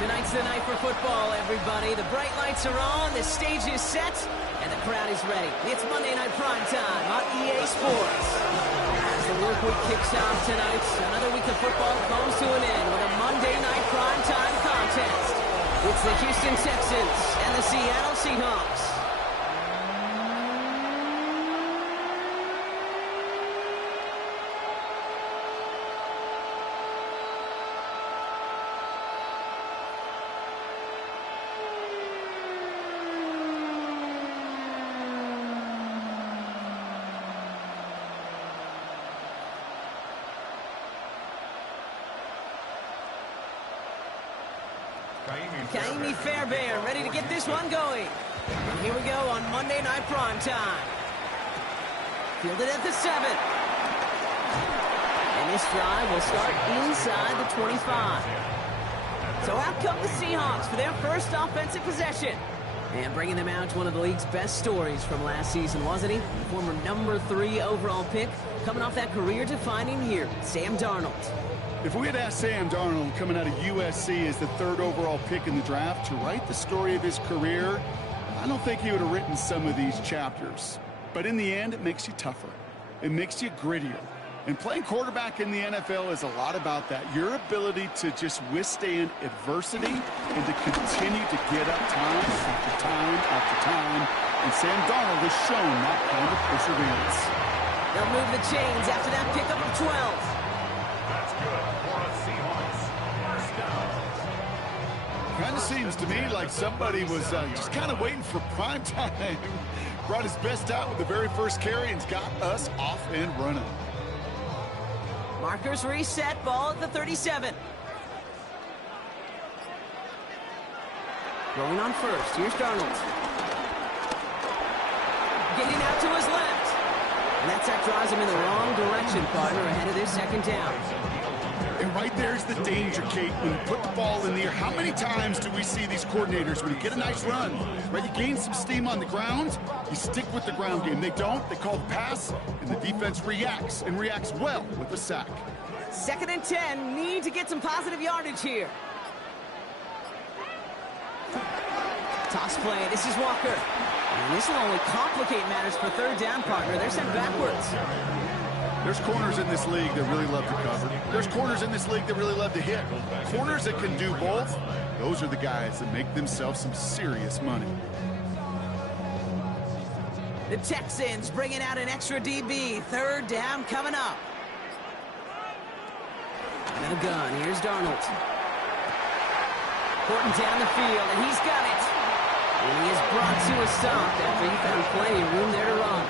Tonight's the night for football, everybody. The bright lights are on, the stage is set, and the crowd is ready. It's Monday Night Prime Time on EA Sports. As the work week kicks off tonight, another week of football comes to an end with a Monday Night Prime Time contest. It's the Houston Texans and the Seattle Seahawks. Kaimi Fairbairn ready to get this one going. And here we go on Monday Night Prime Time. Fielded at the 7. And this drive will start inside the 25. So out come the Seahawks for their first offensive possession. And bringing them out, one of the league's best stories from last season, wasn't he? Former number 3 overall pick, coming off that career-defining year, Sam Darnold. If we had asked Sam Darnold, coming out of USC as the 3rd overall pick in the draft, to write the story of his career, I don't think he would have written some of these chapters. But in the end, it makes you tougher. It makes you grittier. And playing quarterback in the NFL is a lot about that. Your ability to just withstand adversity and to continue to get up time after time after time. And Sam Darnold has shown that kind of perseverance. They'll move the chains after that pickup of 12. Kind of seems to me like somebody was just kind of waiting for prime time. Brought his best out with the very first carry and's got us off and running. Markers reset, ball at the 37. Going on first, here's Darnold. Getting out to his left. And that sack drives him in the wrong direction, partner, ahead of this second down. And right there's the danger, Kate, when you put the ball in the air. How many times do we see these coordinators, when you get a nice run, right, you gain some steam on the ground, you stick with the ground game. They don't, they call the pass, and the defense reacts, and reacts well with the sack. 2nd and 10, need to get some positive yardage here. Toss play, this is Walker. And this will only complicate matters for 3rd down, partner. They're sent backwards. There's corners in this league that really love to cover. There's corners in this league that really love to hit. Corners that can do both, those are the guys that make themselves some serious money. The Texans bringing out an extra DB. 3rd down coming up. And a gun. Here's Darnold. Porting down the field, and he's got it. And he is brought to a stop after he found plenty of room there to run.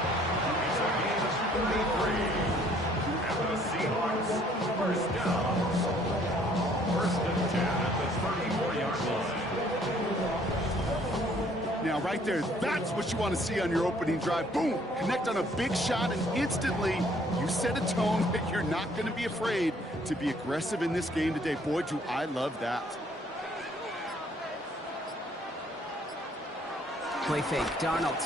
First down. 1st and 10 at the 34-yard line. Now, right there, that's what you want to see on your opening drive. Boom! Connect on a big shot, and instantly you set a tone that you're not going to be afraid to be aggressive in this game today. Boy, do I love that. Play fake, Darnold.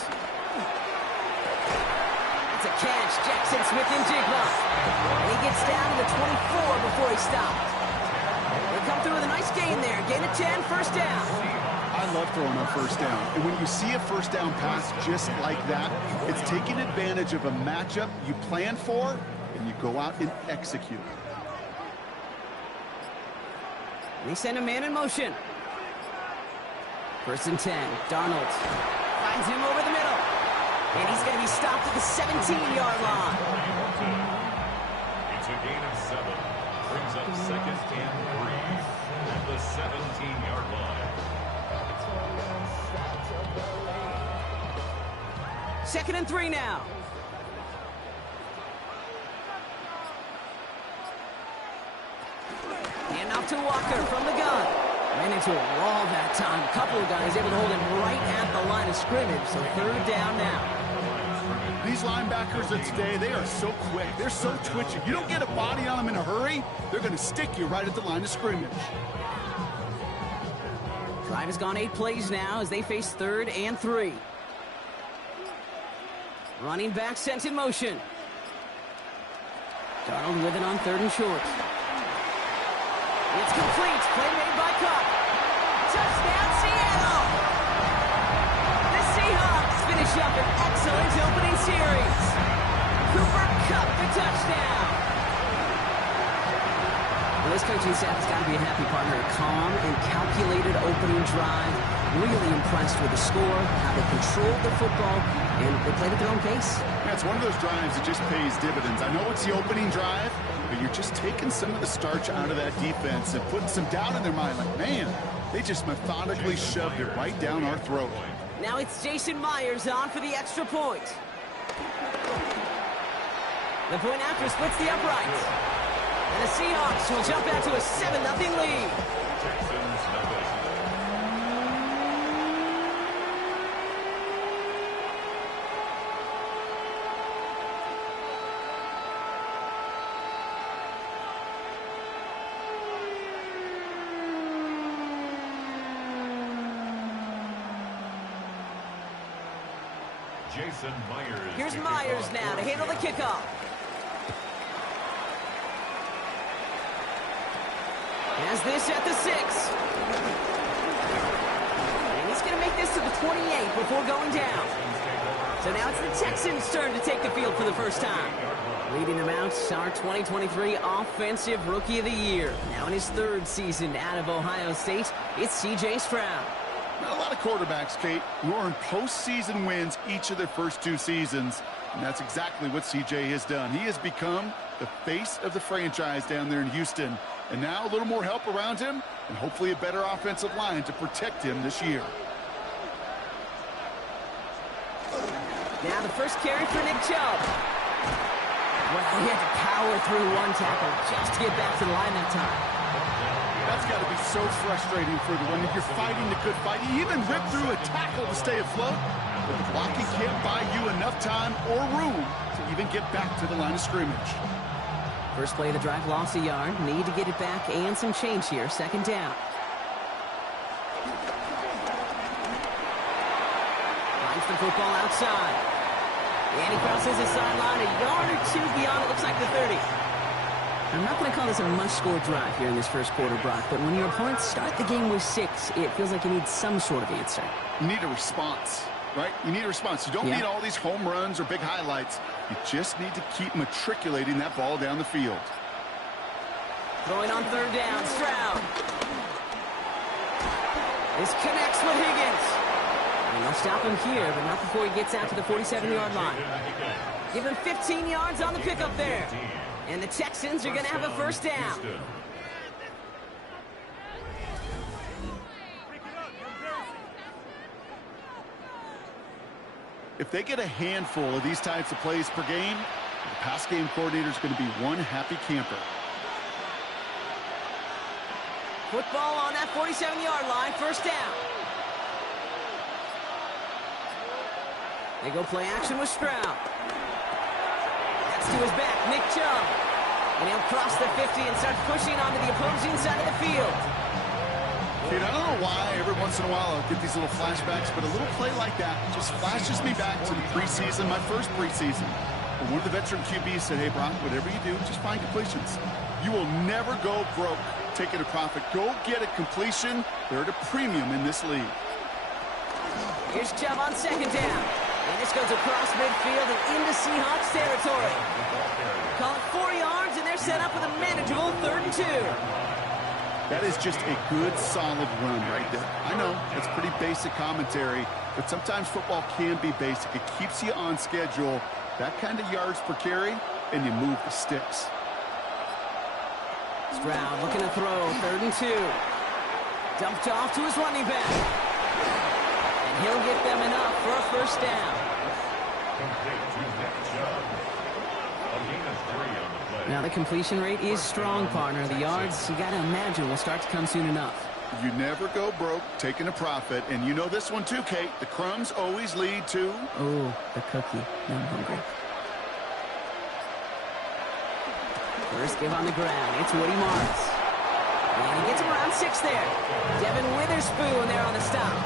It's a catch. Jackson Smith in Jigba. And he gets down to the 24 before he stopped. They come through with a nice gain there. Gain of 10, 1st down. I love throwing on 1st down. And when you see a 1st down pass just like that, it's taking advantage of a matchup you plan for, and you go out and execute. And they send a man in motion. 1st and 10. Darnold finds him over the middle. And he's going to be stopped at the 17-yard line. It's a gain of 7. Brings up 2nd and 3 at the 17-yard line. 2nd and 3 now. And off to Walker from the gun. Ran into a wall that time. A couple of guys able to hold him right at the line of scrimmage. So 3rd down now. These linebackers of today, they are so quick. They're so twitchy. You don't get a body on them in a hurry, they're going to stick you right at the line of scrimmage. Drive has gone 8 plays now as they face 3rd and 3. Running back sent in motion. Darnold with it on 3rd and short. It's complete. Play made by Cup. Touchdown, Seattle! The Seahawks finish up an excellent opening series. Cooper Kupp, the touchdown. Well, this coaching staff has got to be a happy partner. A calm and calculated opening drive. Really impressed with the score, how they controlled the football, and they played at their own pace. Yeah, it's one of those drives that just pays dividends. I know it's the opening drive, but you're just taking some of the starch out of that defense and putting some doubt in their mind. Like, man, they just methodically shoved it right down our throat. Now it's Jason Myers on for the extra point. The point after splits the uprights. And the Seahawks will jump out to a 7-0 lead. Texans possession. Jason Myers. Here's Myers now to handle the kickoff. Has this at the 6. And he's going to make this to the 28 before going down. So now it's the Texans' turn to take the field for the first time. Leading them out, our 2023 Offensive Rookie of the Year. Now in his 3rd season out of Ohio State, it's C.J. Stroud. Not a lot of quarterbacks, Kate, who earn postseason wins each of their first 2 seasons. And that's exactly what C.J. has done. He has become the face of the franchise down there in Houston. And now a little more help around him and hopefully a better offensive line to protect him this year. Now the first carry for Nick Chubb. Well, he had to power through one tackle just to get back to the line that time. That's got to be so frustrating for the one that you're fighting the good fight. You even ripped through a tackle to stay afloat, but the blocking can't buy you enough time or room to even get back to the line of scrimmage. First play of the drive, lost a yard. Need to get it back and some change here. 2nd down. Finds the football outside. And he crosses the sideline a yard or 2 beyond, it looks like the 30. I'm not going to call this a must-score drive here in this first quarter, Brock, but when your opponents start the game with 6, it feels like you need some sort of answer. You need a response, right? You need a response. You don't need all these home runs or big highlights. You just need to keep matriculating that ball down the field. Throwing on 3rd down, Stroud. This connects with Higgins. And they'll stop him here, but not before he gets out to the 47-yard line. Give him 15 yards on the pickup there. And the Texans are going to have a first down. If they get a handful of these types of plays per game, the pass game coordinator is going to be one happy camper. Football on that 47-yard line, first down. They go play action with Stroud. That's to his back, Nick Chubb. And he'll cross the 50 and start pushing onto the opposing side of the field. Kid, I don't know why every once in a while I'll get these little flashbacks, but a little play like that just flashes me back to the preseason, my first preseason. When one of the veteran QBs said, hey, Brock, whatever you do, just find completions. You will never go broke taking a profit. Go get a completion. They're at a premium in this league. Here's Chubb on 2nd down. And this goes across midfield and into Seahawks territory. Call it 4 yards, and they're set up with a manageable 3rd and 2. That is just a good, solid run right there. I know, that's pretty basic commentary, but sometimes football can be basic. It keeps you on schedule, that kind of yards per carry, and you move the sticks. Stroud looking to throw, 3rd and 2. Dumped off to his running back. And he'll get them enough for a first down. Now the completion rate is strong, partner. The yards, you got to imagine, will start to come soon enough. You never go broke taking a profit, and you know this one too, Kate. The crumbs always lead to... Oh, the cookie. Now I'm hungry. First give on the ground. It's Woody Marks. And he gets him around 6 there. Devin Witherspoon there on the stop.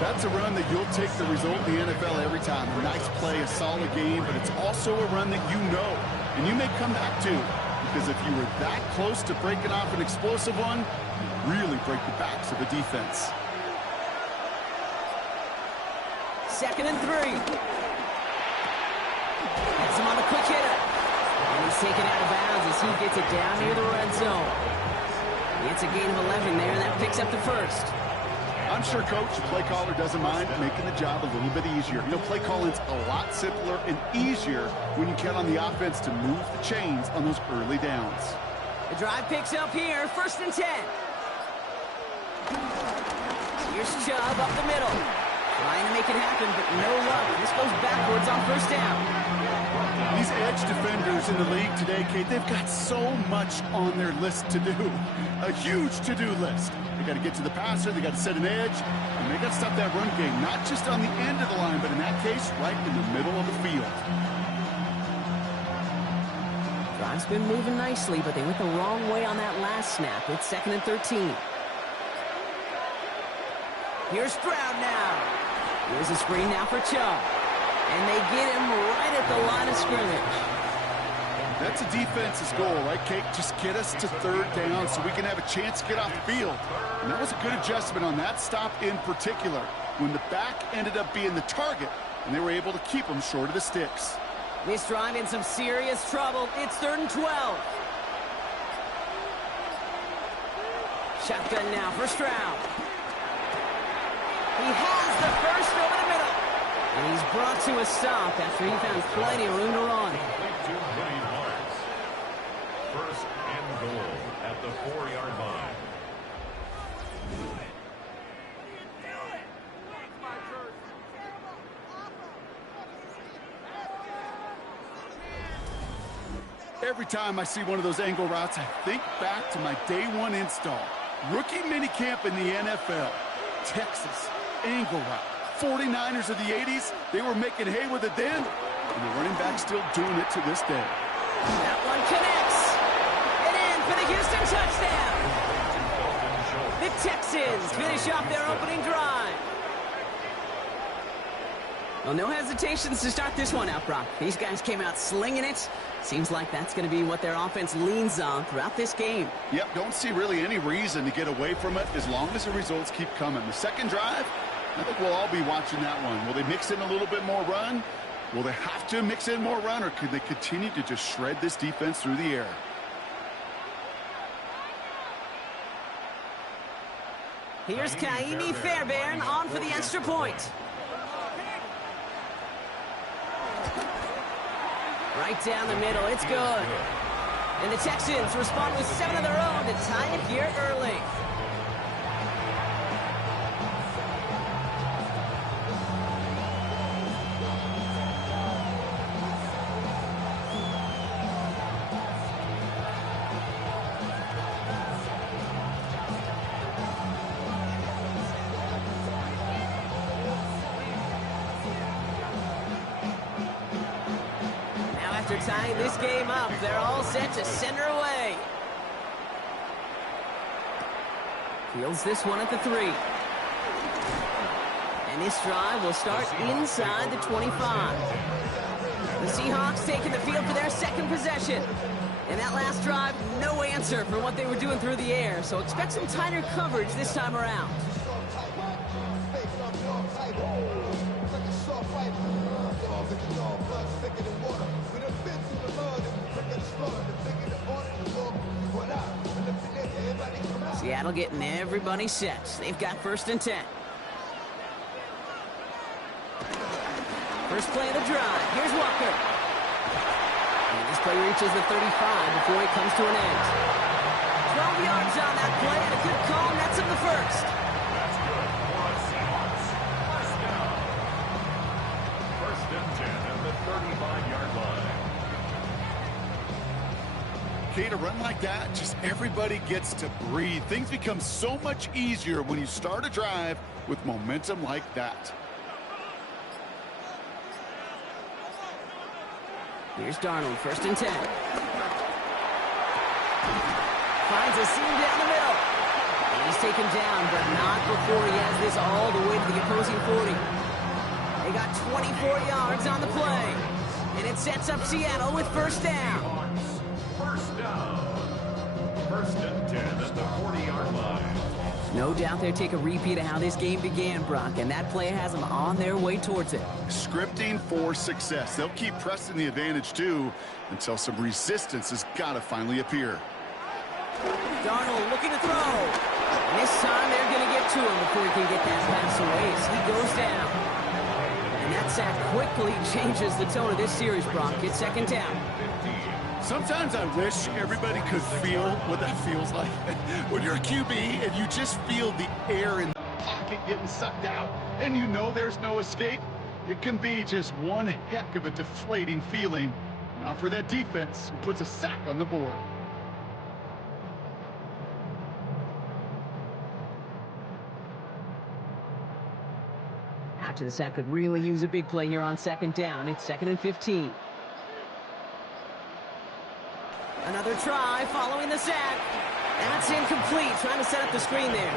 That's a run that you'll take the result in the NFL every time. A nice play, a solid game, but it's also a run that you know, and you may come back to. You because if you were that close to breaking off an explosive one, you really break the backs of the defense. 2nd and 3. Gets him on the quick hitter. And he's taken out of bounds as he gets it down near the red zone. It's a gain of 11 there, and that picks up the first. I'm sure Coach, play caller, doesn't mind making the job a little bit easier. You know, play calling's a lot simpler and easier when you count on the offense to move the chains on those early downs. The drive picks up here, 1st and 10. Here's Chubb up the middle. Trying to make it happen, but no luck. This goes backwards on 1st down. These edge defenders in the league today, Kate, they've got so much on their list to do. A huge to-do list. They got to get to the passer, they got to set an edge, and they got to stop that run game, not just on the end of the line, but in that case, right in the middle of the field. Drive's been moving nicely, but they went the wrong way on that last snap. It's 2nd and 13. Here's Stroud now. Here's a screen now for Chubb. And they get him right at the line of scrimmage. That's a defense's goal, right, Kate? Just get us to 3rd down so we can have a chance to get off the field. And that was a good adjustment on that stop in particular, when the back ended up being the target, and they were able to keep him short of the sticks. This drive in some serious trouble. It's 3rd and 12. Shotgun now for Stroud. He has the first over the middle. And he's brought to a stop after he found plenty of room to run. 1st and goal at the 4-yard line. Every time I see one of those angle routes, I think back to my day 1 install. Rookie minicamp in the NFL. Texas, angle route. 49ers of the 80s, they were making hay with it then, and the running back's still doing it to this day. That one connects. And in for the Houston touchdown. The Texans finish off their opening drive. Well, no hesitations to start this one out, Brock. These guys came out slinging it. Seems like that's going to be what their offense leans on throughout this game. Yep, don't see really any reason to get away from it as long as the results keep coming. The second drive, I think we'll all be watching that one. Will they mix in a little bit more run? Will they have to mix in more run, or could they continue to just shred this defense through the air? Here's Kaimi Fairbairn on for the extra point. Right down the middle, it's good. And the Texans respond with 7 of their own to tie it here early. After tying this game up, they're all set to send her away. Fields this one at the 3. And this drive will start inside the 25. The Seahawks taking the field for their second possession. And that last drive, no answer for what they were doing through the air. So expect some tighter coverage this time around. Seattle getting everybody set. They've got 1st and 10. First play of the drive. Here's Walker. And this play reaches the 35 before it comes to an end. 12 yards on that play and a good call nets him the first. That's good for the Seahawks. First down. 1st and 10 at the 35-yard line. Kate, a run like that, just everybody gets to breathe. Things become so much easier when you start a drive with momentum like that. Here's Darnold, 1st and 10. Finds a seam down the middle. And he's taken down, but not before he has this all the way to the opposing 40. They got 24 yards on the play. And it sets up Seattle with 1st down. First down. No doubt they take a repeat of how this game began, Brock, and that play has them on their way towards it. Scripting for success. They'll keep pressing the advantage, too, until some resistance has got to finally appear. Darnold looking to throw. And this time they're going to get to him before he can get that pass away as he goes down. And that sack quickly changes the tone of this series, Brock. It's second down. Sometimes I wish everybody could feel what that feels like. When you're a QB and you just feel the air in the pocket getting sucked out and you know there's no escape, it can be just one heck of a deflating feeling. Not for that defense who puts a sack on the board. After the sack could really use a big play here on second down. It's 2nd and 15. Another try following the sack. That's incomplete. Trying to set up the screen there.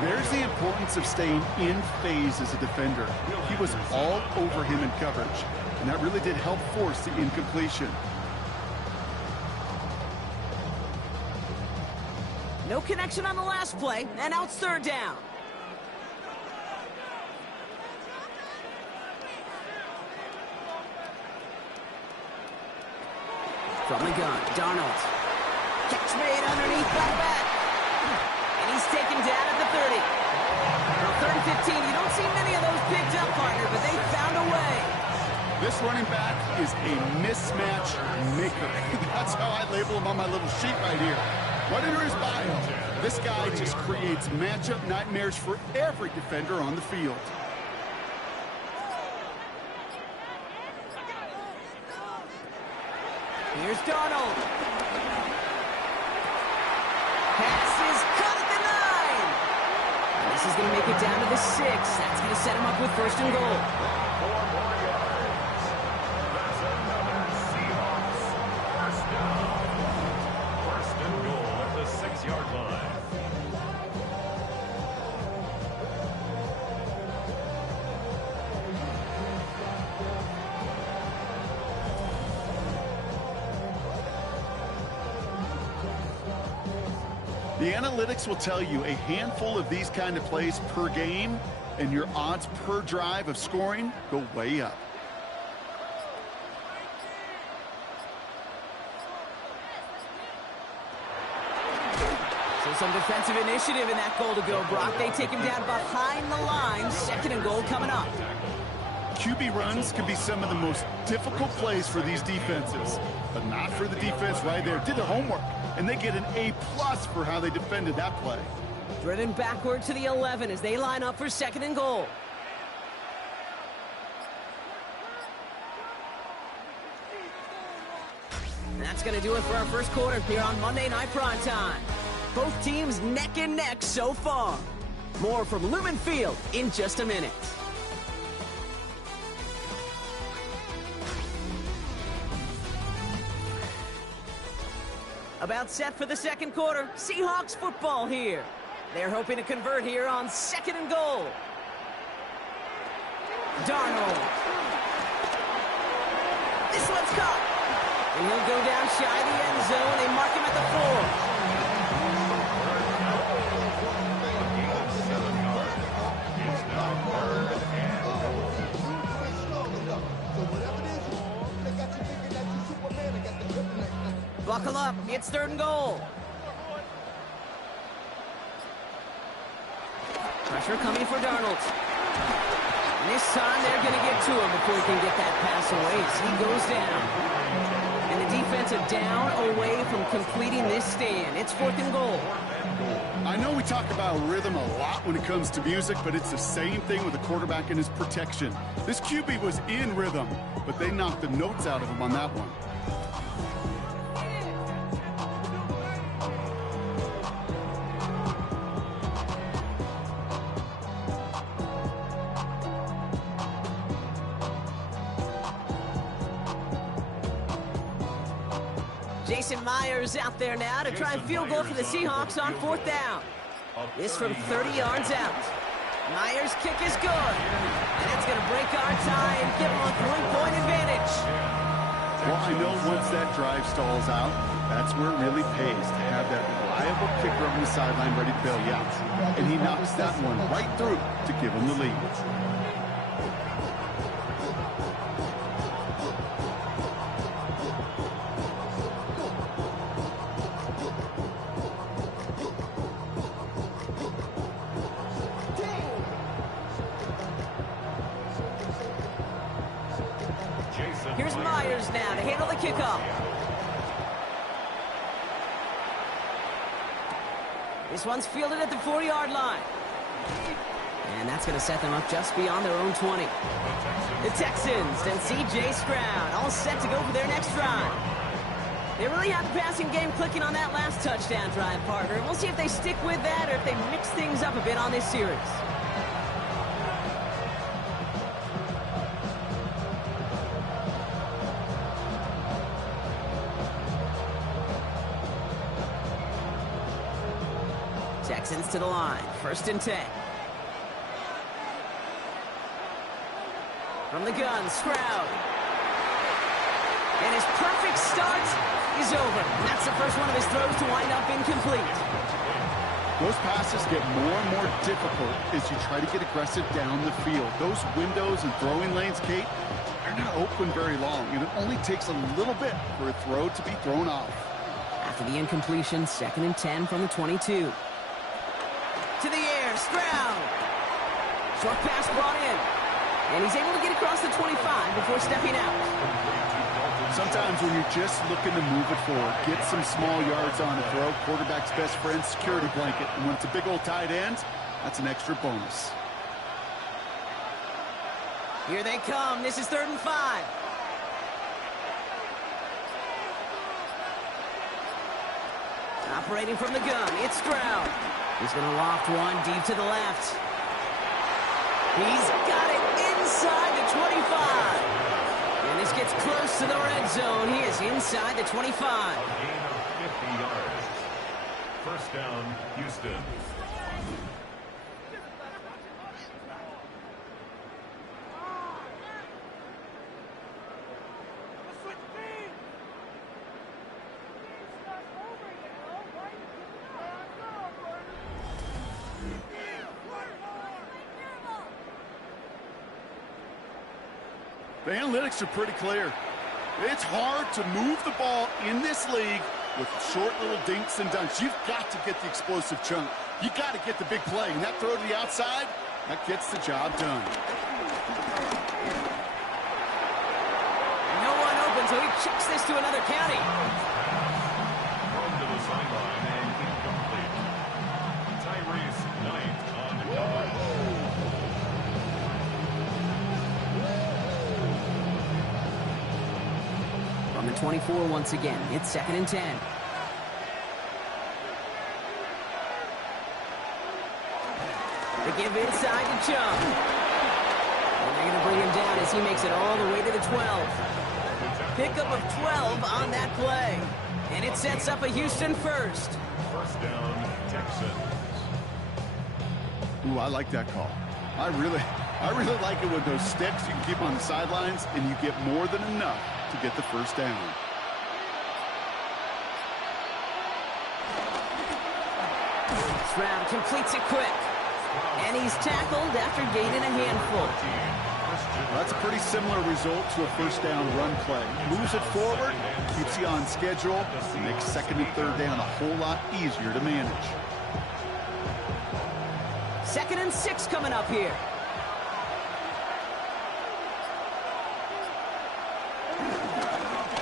There's the importance of staying in phase as a defender. He was all over him in coverage, and that really did help force the incompletion. No connection on the last play, and now it's third down. From the gun, Darnold. Catch made underneath by back. And he's taken down at the 30. Well, 3rd and 15, you don't see many of those picked up, partner, but they found a way. This running back is a mismatch maker. That's how I label him on my little sheet right here. Right under his bio. This guy just creates matchup nightmares for every defender on the field. Here's Darnold. Pass is caught at the 9. And this is going to make it down to the 6. That's going to set him up with 1st and goal. 4 more yards. That's another Seahawks. First down. 1st and goal at the 6-yard line. The analytics will tell you a handful of these kind of plays per game, and your odds per drive of scoring go way up. So some defensive initiative in that goal to go, Brock. They take him down behind the line. 2nd and goal coming up. QB runs can be some of the most difficult plays for these defenses, but not for the defense right there. Did their homework, and they get an A+ for how they defended that play. Driven backward to the 11 as they line up for 2nd and goal. And that's going to do it for our first quarter here on Monday Night Primetime. Both teams neck and neck so far. More from Lumen Field in just a minute. About set for the second quarter. Seahawks football here. They're hoping to convert here on 2nd and goal. Darnold. This one's caught. And he'll go down shy of the end zone. They mark him at the 4. Buckle up. It's 3rd and goal. Pressure coming for Darnold. And this time they're going to get to him before he can get that pass away as he goes down. And the defensive down away from completing this stand. It's 4th and goal. I know we talk about rhythm a lot when it comes to music, but it's the same thing with the quarterback and his protection. This QB was in rhythm, but they knocked the notes out of him on that one. Jason Myers out there now to try and field goal for the Seahawks on 4th down. This from 30 yards out. Myers' kick is good. And it's going to break our tie and give them a 3-point advantage. Well, I know once that drive stalls out, that's where it really pays to have that reliable kicker on the sideline ready to bail you out. And he knocks that one right through to give him the lead. Here's Myers now to handle the kickoff. This one's fielded at the 40-yard line. And that's going to set them up just beyond their own 20. The Texans and C.J. Stroud all set to go for their next drive. They really have the passing game clicking on that last touchdown drive, partner. We'll see if they stick with that or if they mix things up a bit on this series. Texans to the line, 1st and 10. From the gun, Stroud. And his perfect start is over. And that's the first one of his throws to wind up incomplete. Those passes get more and more difficult as you try to get aggressive down the field. Those windows and throwing lanes, Kate, they're not open very long, and it only takes a little bit for a throw to be thrown off. After the incompletion, 2nd and 10 from the 22. To the air, Stroud. Short pass brought in. And he's able to get across the 25 before stepping out. Sometimes when you're just looking to move it forward, get some small yards on a throw, quarterback's best friend, security blanket. And when it's a big old tight end, that's an extra bonus. Here they come. This is 3rd and 5. Operating from the gun, it's Stroud. He's going to loft one deep to the left. He's got it inside the 25. And this gets close to the red zone. He is inside the 25. A gain of 50 yards. 1st down, Houston. The analytics are pretty clear. It's hard to move the ball in this league with short little dinks and dunks. You've got to get the explosive chunk. You got to get the big play. And that throw to the outside, that gets the job done. No one open, so he chucks this to another county. Thrown to the sideline and incomplete. Tyrese Knight on the cover. From the 24 once again, it's 2nd and 10. They give inside to Chubb. And they're going to bring him down as he makes it all the way to the 12. Pickup of 12 on that play. And it sets up a Houston 1st. 1st down, Texans. Ooh, I like that call. I really like it with those sticks you can keep on the sidelines, and you get more than enough to get the 1st down. Stroud completes it quick. And he's tackled after gaining a handful. Well, that's a pretty similar result to a 1st down run play. Moves it forward, keeps you on schedule, and makes 2nd and 3rd down a whole lot easier to manage. 2nd and 6 coming up here.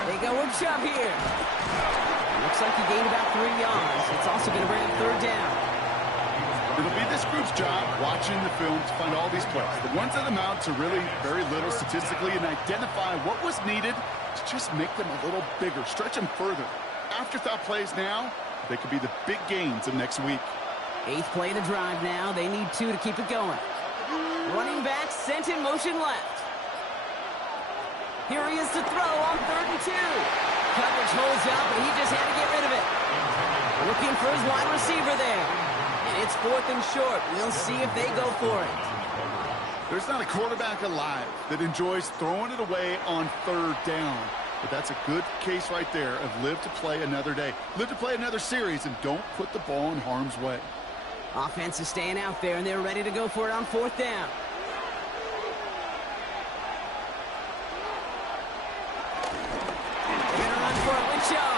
They go with Chubb here. Looks like he gained about 3 yards. It's also going to bring up 3rd down. It'll be this group's job watching the film to find all these plays. The ones that amount to really very little statistically and identify what was needed to just make them a little bigger, stretch them further. Afterthought plays now, they could be the big gains of next week. 8th play of the drive now. They need 2 to keep it going. Running back sent in motion left. Here he is to throw on 3rd and 2. Coverage holds up, and he just had to get rid of it. Looking for his wide receiver there. And it's 4th and short. We'll see if they go for it. There's not a quarterback alive that enjoys throwing it away on 3rd down. But that's a good case right there of live to play another day. Live to play another series and don't put the ball in harm's way. Offense is staying out there, and they're ready to go for it on 4th down. They're going to run for it with Shaw.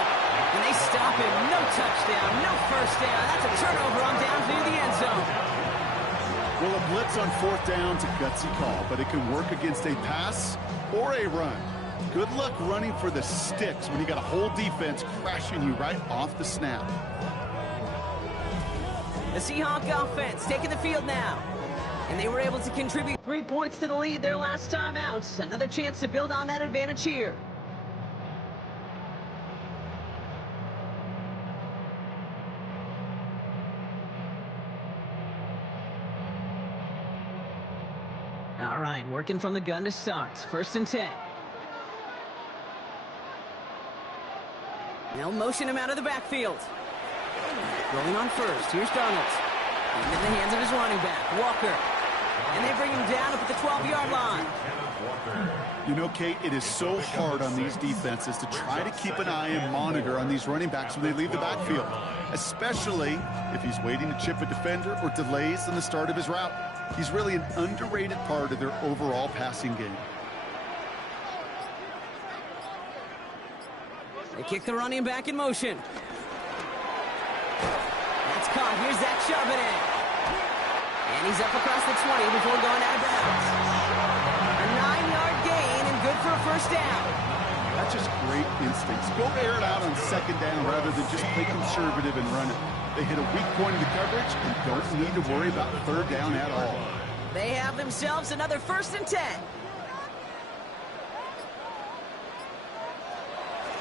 And they stop him. No touchdown, no first down. That's a turnover on down near the end zone. Well, a blitz on 4th down's a gutsy call, but it can work against a pass or a run. Good luck running for the sticks when you got a whole defense crashing you right off the snap. The Seahawks offense taking the field now. And they were able to contribute 3 points to the lead their last time out. Another chance to build on that advantage here. All right, working from the gun to start. 1st and 10. They'll motion him out of the backfield. Rolling on 1st. Here's Donald. In the hands of his running back, Walker. And they bring him down up at the 12-yard line. You know, Kate, it is so hard on these defenses to try to keep an eye and monitor on these running backs when they leave the backfield, especially if he's waiting to chip a defender or delays in the start of his route. He's really an underrated part of their overall passing game. They kick the running back in motion. That's caught. Here's Zach Charbonnet. And he's up across the 20 before going out of bounds. A 9-yard gain and good for a first down. That's just great instincts. Go air it out on 2nd down rather than just play conservative and run it. They hit a weak point in the coverage and don't need to worry about 3rd down at all. They have themselves another 1st and 10.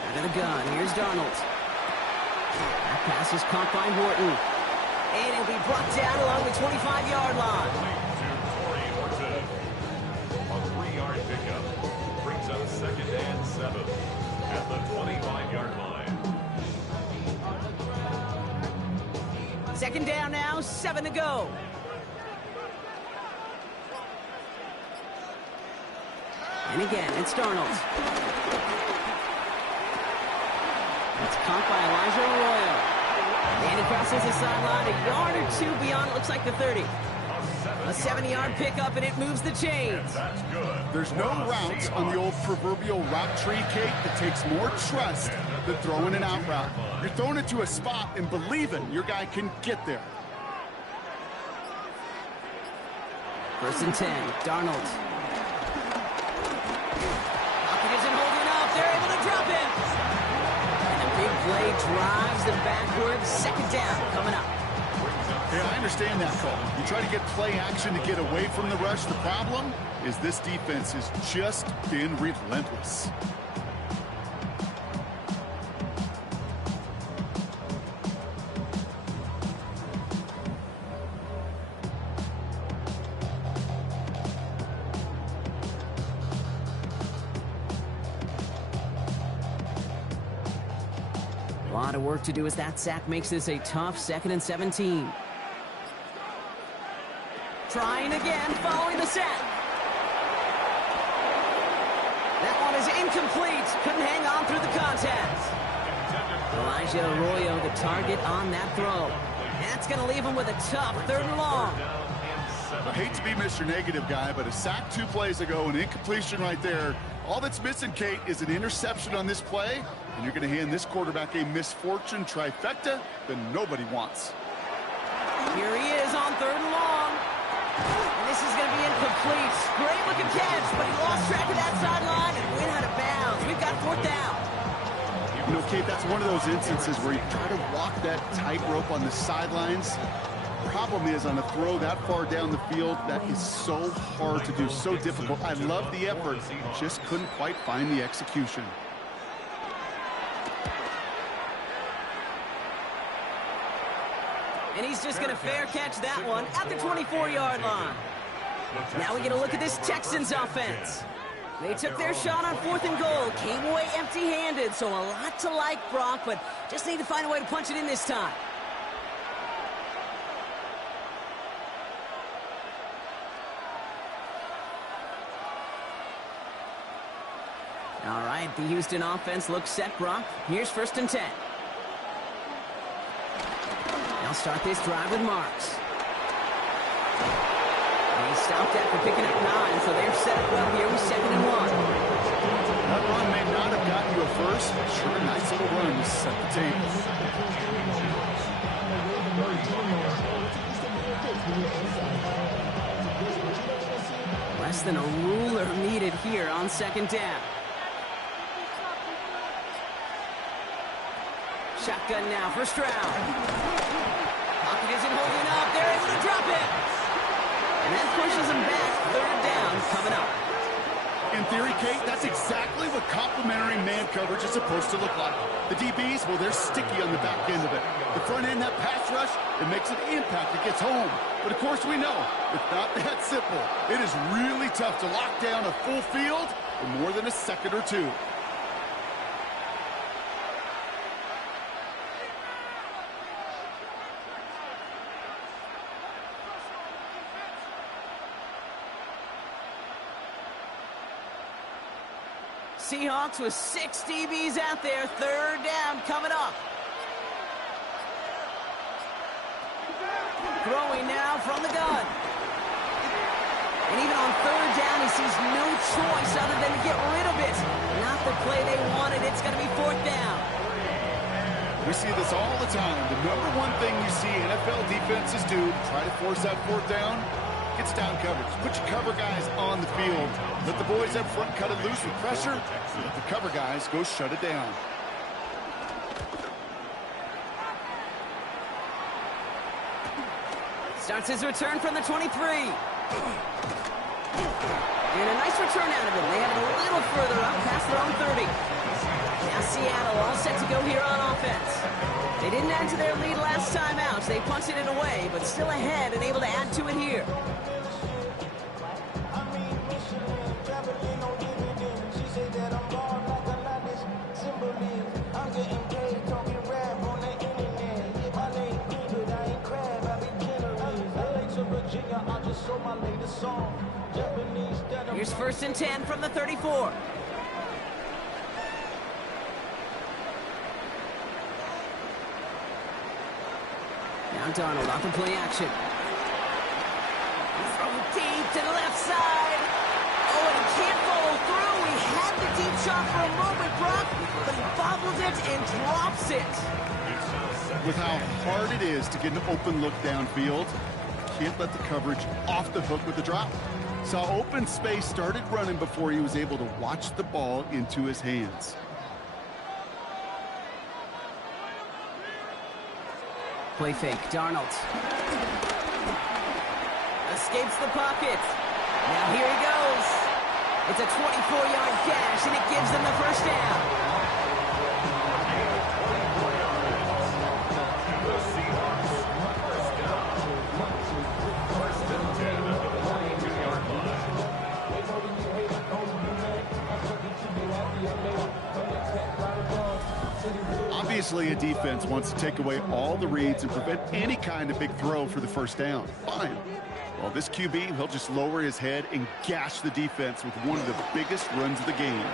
Out of the gun, here's Donald. That pass is caught by Horton. And it'll be brought down along the 25-yard line. A 3-yard pickup brings up 2nd and 7 at the 25-yard line. 2nd down now, 7 to go. And again, it's Darnold. It's caught by Elijah Arroyo. And he crosses the sideline a yard or 2 beyond, it looks like the 30. A 70-yard pickup, and it moves the chains. There's no routes on the old proverbial route tree, Kate, that takes more trust than throwing an out route. You're throwing it to a spot and believing your guy can get there. 1st and 10, Darnold. Pocket isn't holding up. They're able to drop him. And a big play drives them backwards. 2nd down coming up. Yeah, I understand that call. You try to get play action to get away from the rush. The problem is this defense has just been relentless. A lot of work to do as that sack makes this a tough 2nd and 17. Trying again, following the sack. That one is incomplete. Couldn't hang on through the contact. Elijah Arroyo, the target on that throw. That's going to leave him with a tough 3rd and long. I hate to be Mr. Negative guy, but a sack 2 plays ago, an incompletion right there. All that's missing, Kate, is an interception on this play, and you're going to hand this quarterback a misfortune trifecta that nobody wants. Here he is on 3rd and long. And this is going to be incomplete. Great looking catch, but he lost track of that sideline and went out of bounds. We've got 4th down. You know, Kate, that's one of those instances where you try to walk that tightrope on the sidelines. Problem is, on a throw that far down the field, that is so hard to do, so difficult. I love the effort, just couldn't quite find the execution. And he's just going to fair catch that one at the 24-yard line. Now we get a look at this Texans offense. They took their shot on 4th and goal, came away empty-handed, so a lot to like, Brock, but just need to find a way to punch it in this time. All right, the Houston offense looks set, Brock. Here's 1st and 10. They'll start this drive with Marks. And he stopped after picking up 9, so they're set up well here with 2nd and 1. That run may not have gotten you a first, but sure, a nice little run to set the table. Less than a ruler needed here on 2nd down. Shotgun now, 1st round. Pocket isn't holding up. They're able to drop it. And that pushes them back. 3rd down coming up. In theory, Kate, that's exactly what complementary man coverage is supposed to look like. The DBs, well, they're sticky on the back end of it. The front end, that pass rush, it makes an impact. It gets home. But, of course, we know it's not that simple. It is really tough to lock down a full field for more than a second or two. Seahawks with 6 DBs out there. 3rd down coming up. Throwing now from the gun. And even on 3rd down, he sees no choice other than to get rid of it. Not the play they wanted. It's going to be 4th down. We see this all the time. The number one thing you see NFL defenses do to try to force that 4th down, gets down coverage. Put your cover guys on the field. Let the boys up front cut it loose with pressure. Let the cover guys go shut it down. Starts his return from the 23. And a nice return out of him. They have it a little further up past their own 30. Now Seattle all set to go here on offense. They didn't add to their lead last time out. They punted it away, but still ahead and able to add to it here. Here's 1st and 10 from the 34. Now Darnold off the play action. Throw deep to the left side. Oh, and he can't follow through. He had the deep shot for a moment, Brock, but he bobbles it and drops it. With how hard it is to get an open look downfield, can't let the coverage off the hook with the drop. Saw open space, started running before he was able to watch the ball into his hands. Play fake, Darnold. Escapes the pocket. Now here he goes. It's a 24-yard gash, and it gives them the 1st down. Obviously, a defense wants to take away all the reads and prevent any kind of big throw for the 1st down. Fine. Well, this QB, he'll just lower his head and gash the defense with one of the biggest runs of the game.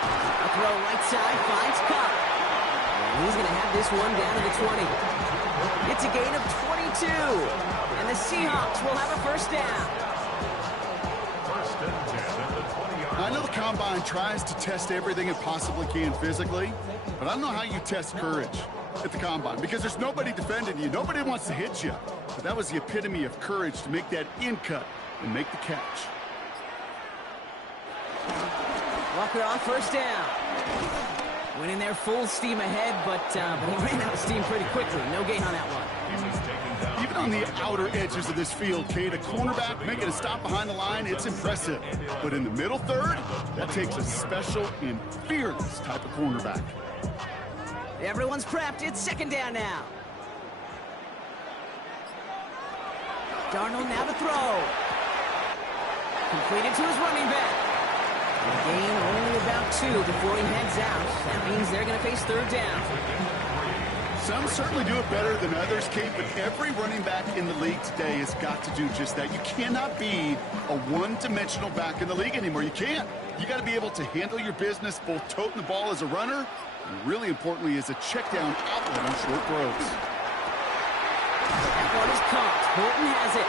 A throw right side, finds Cup. And he's going to have this one down to the 20. It's a gain of 22. And the Seahawks will have a 1st down. I know the Combine tries to test everything it possibly can physically, but I don't know how you test courage at the Combine, because there's nobody defending you. Nobody wants to hit you. But that was the epitome of courage to make that in cut and make the catch. Walker on 1st down. Winning there full steam ahead, but he ran out of steam pretty quickly. No gain on that one. Even on the outer edges of this field, Kate, a cornerback making a stop behind the line, it's impressive. But in the middle third, that takes a special and fearless type of cornerback. Everyone's prepped. It's 2nd down now. Darnold now to throw. Completed to his running back. A gain only about 2 before he heads out. That means they're going to face 3rd down. Some certainly do it better than others, Kate, but every running back in the league today has got to do just that. You cannot be a one-dimensional back in the league anymore. You can't. You got to be able to handle your business, both toting the ball as a runner, and really importantly as a check-down outlet on short throws. That one is caught. Bolton has it.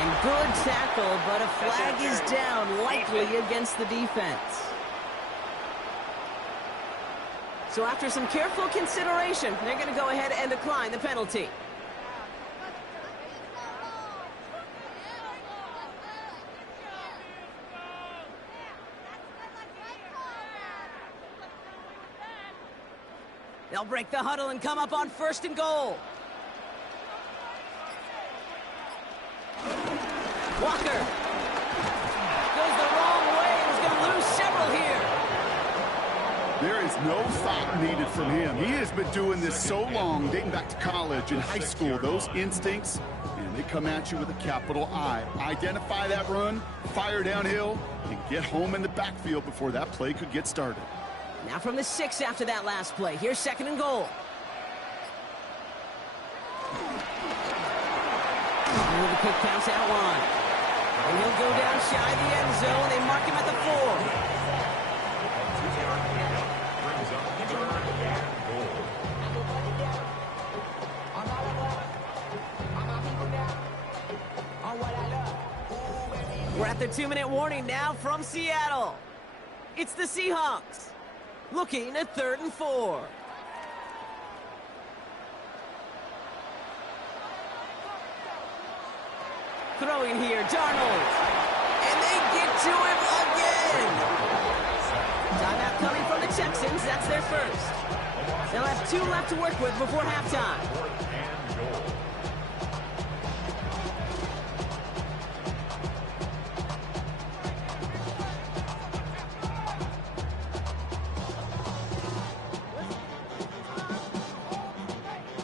And good tackle, but a flag is down, likely against the defense. So after some careful consideration, they're going to go ahead and decline the penalty. They'll break the huddle and come up on 1st and goal. Walker goes the wrong way and is going to lose several here. There is no thought needed from him. He has been doing this so long, dating back to college and high school. Those instincts, and they come at you with a capital I. Identify that run, fire downhill, and get home in the backfield before that play could get started. Now from the 6 after that last play. Here's 2nd and goal. The quick pass out line. And he'll go down shy of the end zone. They mark him at the 4. We're at the 2-minute warning now from Seattle. It's the Seahawks looking at 3rd and 4. Throwing here, Darnold. And they get to him again. Timeout coming from the Texans. That's their first. They'll have 2 left to work with before halftime.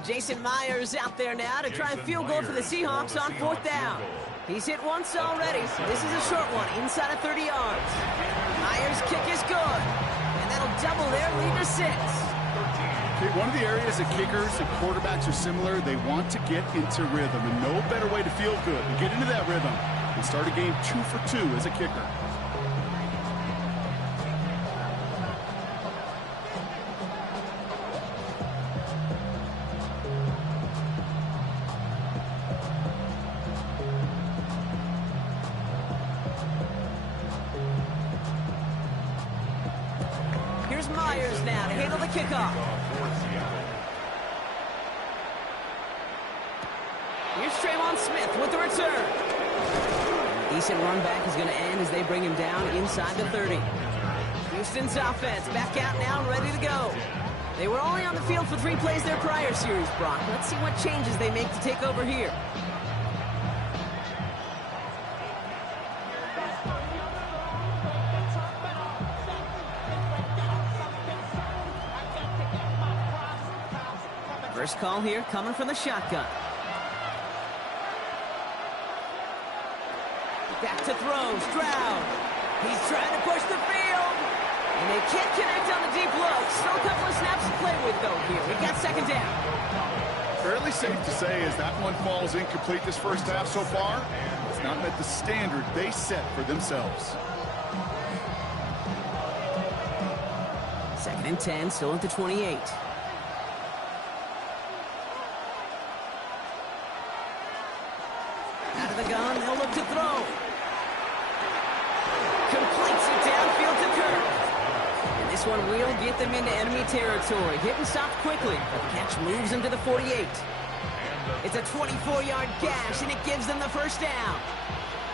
Jason Myers out there now to try and field goal for the Seahawks on 4th down. He's hit once already, so this is a short one, inside of 30 yards. Myers' kick is good, and that'll double their lead to 6. Okay, one of the areas that kickers and quarterbacks are similar, they want to get into rhythm, and no better way to feel good than get into that rhythm and start a game 2 for 2 as a kicker. Myers now to handle the kickoff. Here's Trayvon Smith with the return. Decent run back is going to end as they bring him down inside the 30. Houston's offense back out now and ready to go. They were only on the field for 3 plays their prior series, Brock. Let's see what changes they make to take over here. First call here coming from the shotgun. Back to throw, Stroud. He's trying to push the field. And they can't connect on the deep low. Still a couple of snaps to play with, though, here. We got 2nd down. Fairly safe to say as that one falls incomplete this first half so far, it's not met the standard they set for themselves. 2nd and 10, still at the 28. Out of the gun, they'll look to throw. Completes it downfield to Kirk. And this one will get them into enemy territory. Hit and stop quickly. The catch moves them to the 48. It's a 24-yard gash, and it gives them the first down.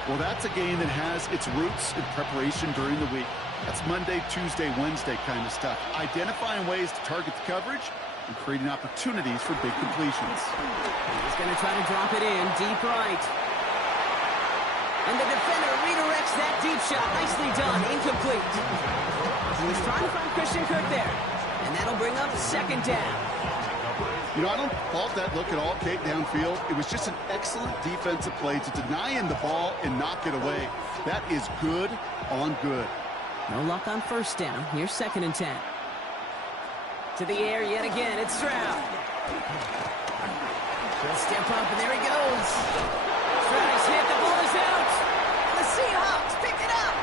Well, that's a game that has its roots in preparation during the week. That's Monday, Tuesday, Wednesday kind of stuff. Identifying ways to target the coverage and creating opportunities for big completions. He's going to try to drop it in deep right. And the defender redirects that deep shot. Nicely done. Incomplete. He was trying to find Christian Kirk there. And that'll bring up 2nd down. You know, I don't fault that look at all, Kate, downfield. It was just an excellent defensive play to deny him the ball and knock it away. That is good on good. No luck on 1st down. Here's 2nd and 10. To the air yet again, it's Stroud. He'll step up, and there he goes. Stroud is hit, the ball is out. And the Seahawks pick it up.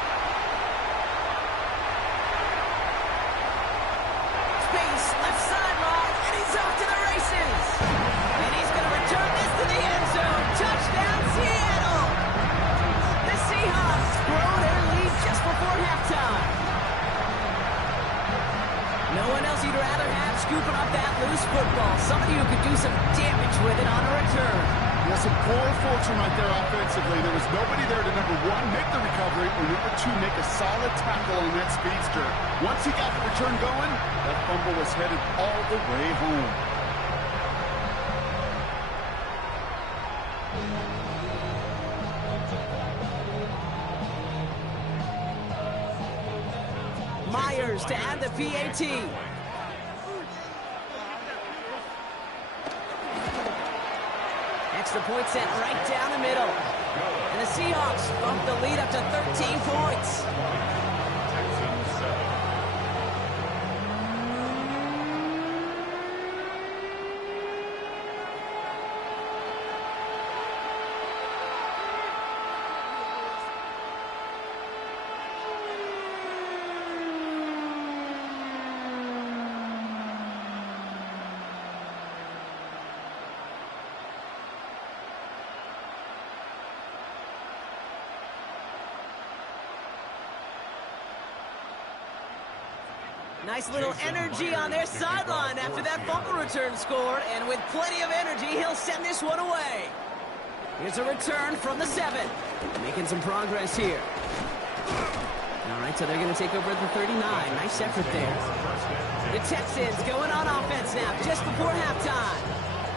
Space, left sideline, and he's off to the races. And he's going to return this to the end zone. Touchdown, Seattle. The Seahawks grow their lead just before halftime. No one else you'd rather have scooping up that loose football. Somebody who could do some damage with it on a return. Yeah, some poor fortune right there offensively. There was nobody there to, number one, make the recovery, or number two, make a solid tackle on that speedster. Once he got the return going, that fumble was headed all the way home. Myers to add the PAT. Extra point sent right down the middle. And the Seahawks bump the lead up to 13 points. Texans 7. Nice little energy on their sideline after that fumble return scored, and with plenty of energy, he'll send this one away. Here's a return from the 7. Making some progress here. All right, so they're going to take over at the 39. Nice effort there. The Texans going on offense now, just before halftime.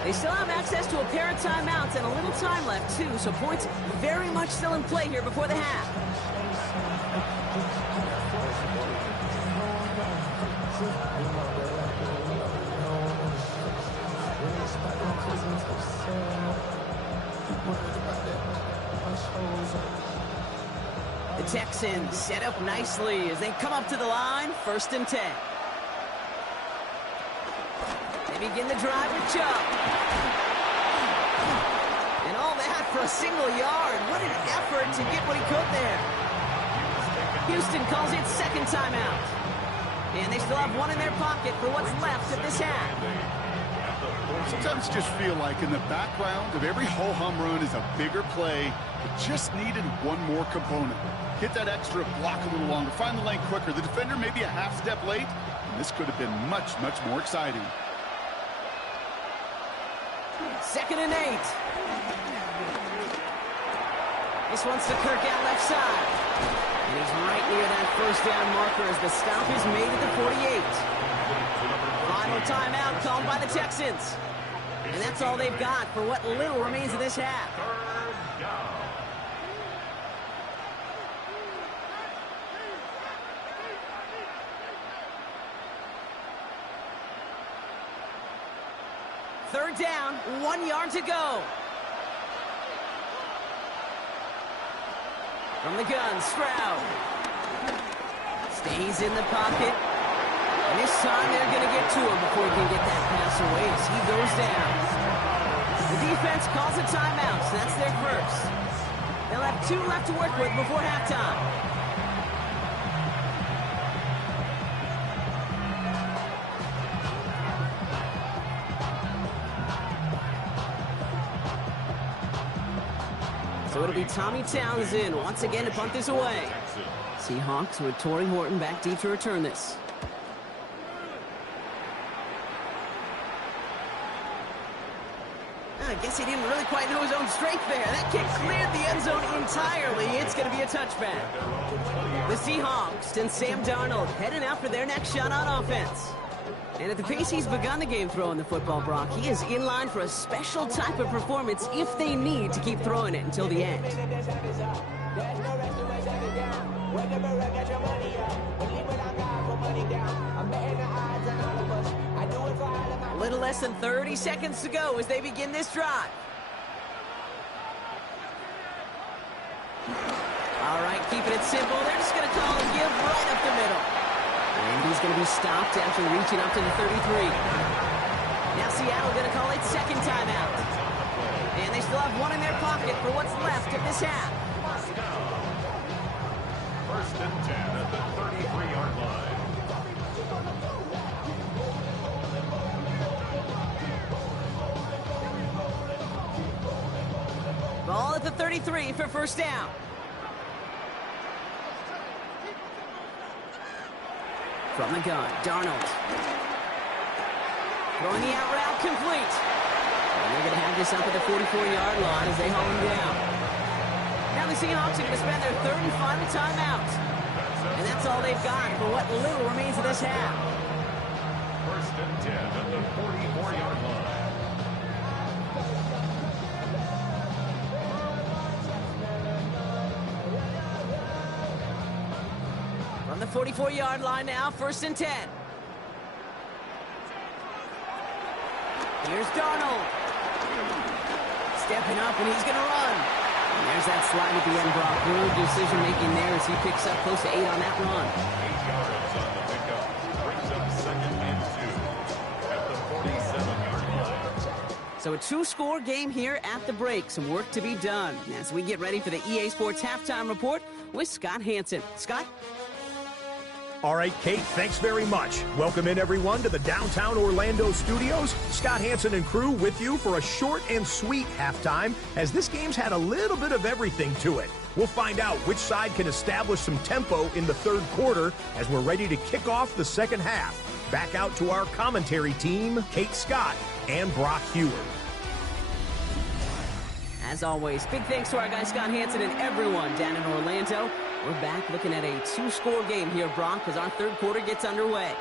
They still have access to a pair of timeouts and a little time left, too, so points very much still in play here before the half. The Texans set up nicely as they come up to the line, 1st and 10. They begin the drive with Chubb. And all that for a single yard. What an effort to get what he could there. Houston calls it 2nd timeout. And they still have one in their pocket for what's left of this half. Sometimes you just feel like in the background of every ho-hum run is a bigger play that just needed one more component. Hit that extra block a little longer, find the lane quicker. The defender may be a half step late, and this could have been much, much more exciting. 2nd and 8. This one's to Kirk out left side. And he's right near that 1st down marker as the stop is made at the 48. Final timeout called by the Texans. And that's all they've got for what little remains of this half. 3rd down. Third down, 1 yard to go. From the gun, Stroud. Stays in the pocket. And this time they're going to get to him before he can get that pass away as he goes down. The defense calls a timeout, so that's their first. They'll have 2 left to work with before halftime. So it'll be Tommy Townsend once again to punt this away. Seahawks with Torrey Horton back deep to return this. I guess he didn't really quite know his own strength there. That kick cleared the end zone entirely. It's going to be a touchback. The Seahawks and Sam Darnold heading out for their next shot on offense. And at the pace he's begun the game throwing the football, Brock, he is in line for a special type of performance if they need to keep throwing it until the end. A little less than 30 seconds to go as they begin this drive. All right, keeping it simple. They're just going to call a give right up the middle. And he's going to be stopped after reaching up to the 33. Now Seattle going to call it second timeout. And they still have one in their pocket for what's left of this half. First and 10 at the 33-yard line. Ball at the 33 for first down. From the gun, Darnold. Throwing the out route complete. And they're going to have this up at the 44-yard line as they haul him down. Now the Seahawks are going to spend their third and final timeout. And that's all they've got for what little remains of this half. First and 10 at the 44-yard line. From the 44-yard line now, first and 10. Here's Darnold. Stepping up, and he's going to run. And there's that slide at the end, Brock. Good decision-making there as he picks up close to 8 on that run. 8 yards on the pickup. Brings up second and 2 at the 47-yard line. So a two-score game here at the break. Some work to be done as we get ready for the EA Sports Halftime Report with Scott Hanson. Scott? All right, Kate, thanks very much. Welcome in, everyone, to the downtown Orlando studios. Scott Hanson and crew with you for a short and sweet halftime, as this game's had a little bit of everything to it. We'll find out which side can establish some tempo in the third quarter as we're ready to kick off the second half. Back out to our commentary team, Kate Scott and Brock Hewer. As always, big thanks to our guy Scott Hanson and everyone down in Orlando. We're back looking at a two-score game here, Brock, as our third quarter gets underway.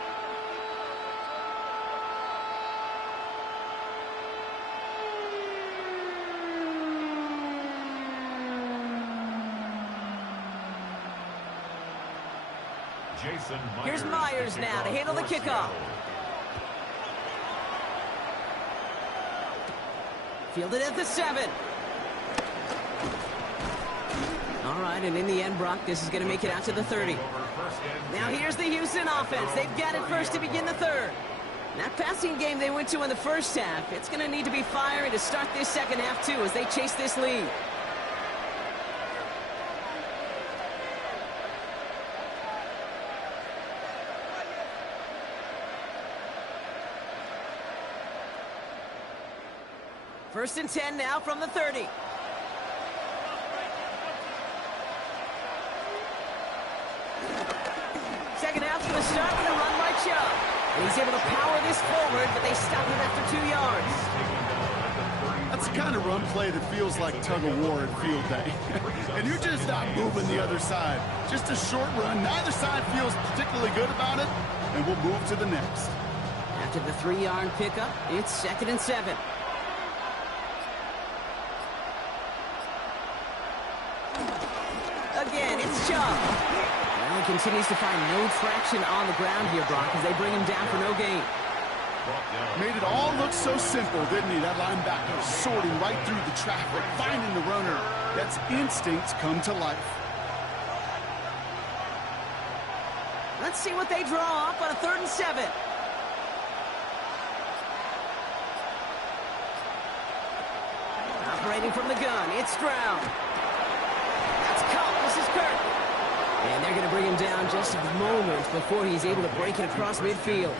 Here's Myers now to handle the kickoff. Fielded at the 7. All right, and in the end, Brock, this is going to make it out to the 30. Now here's the Houston offense. They've got it first to begin the third. That passing game they went to in the first half, it's going to need to be firing to start this second half, too, as they chase this lead. First and 10 now from the 30. Second half's going to start with a run by Chubb. And he's able to power this forward, but they stop him after 2 yards. That's the kind of run play that feels like tug-of-war at field day. And you're just not moving the other side. Just a short run. Neither side feels particularly good about it, and we'll move to the next. After the 3-yard pickup, it's second and 7. Again, it's Chubb. Well, he continues to find no traction on the ground here, Brock, as they bring him down for no gain. Made it all look so simple, didn't he? That linebacker sorting right through the traffic, finding the runner. That's instincts come to life. Let's see what they draw up on a 3rd and 7. Operating from the gun, it's Stroud. That's Cup, this is Kirk. And they're going to bring him down just a moment before he's able to break it across midfield.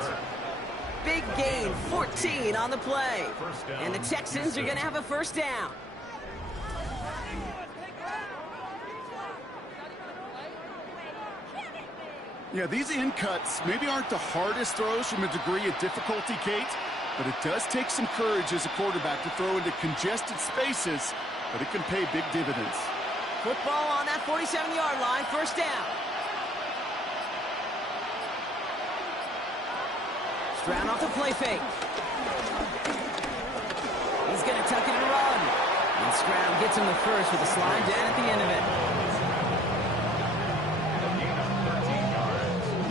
Big gain, 14 on the play. And the Texans are going to have a first down. Yeah, these in cuts maybe aren't the hardest throws from a degree of difficulty, Kate, but it does take some courage as a quarterback to throw into congested spaces, but it can pay big dividends. Football on that 47-yard line, first down. Stroud off the play fake. He's going to tuck it and run. And Stroud gets him the first with a slide down at the end of it.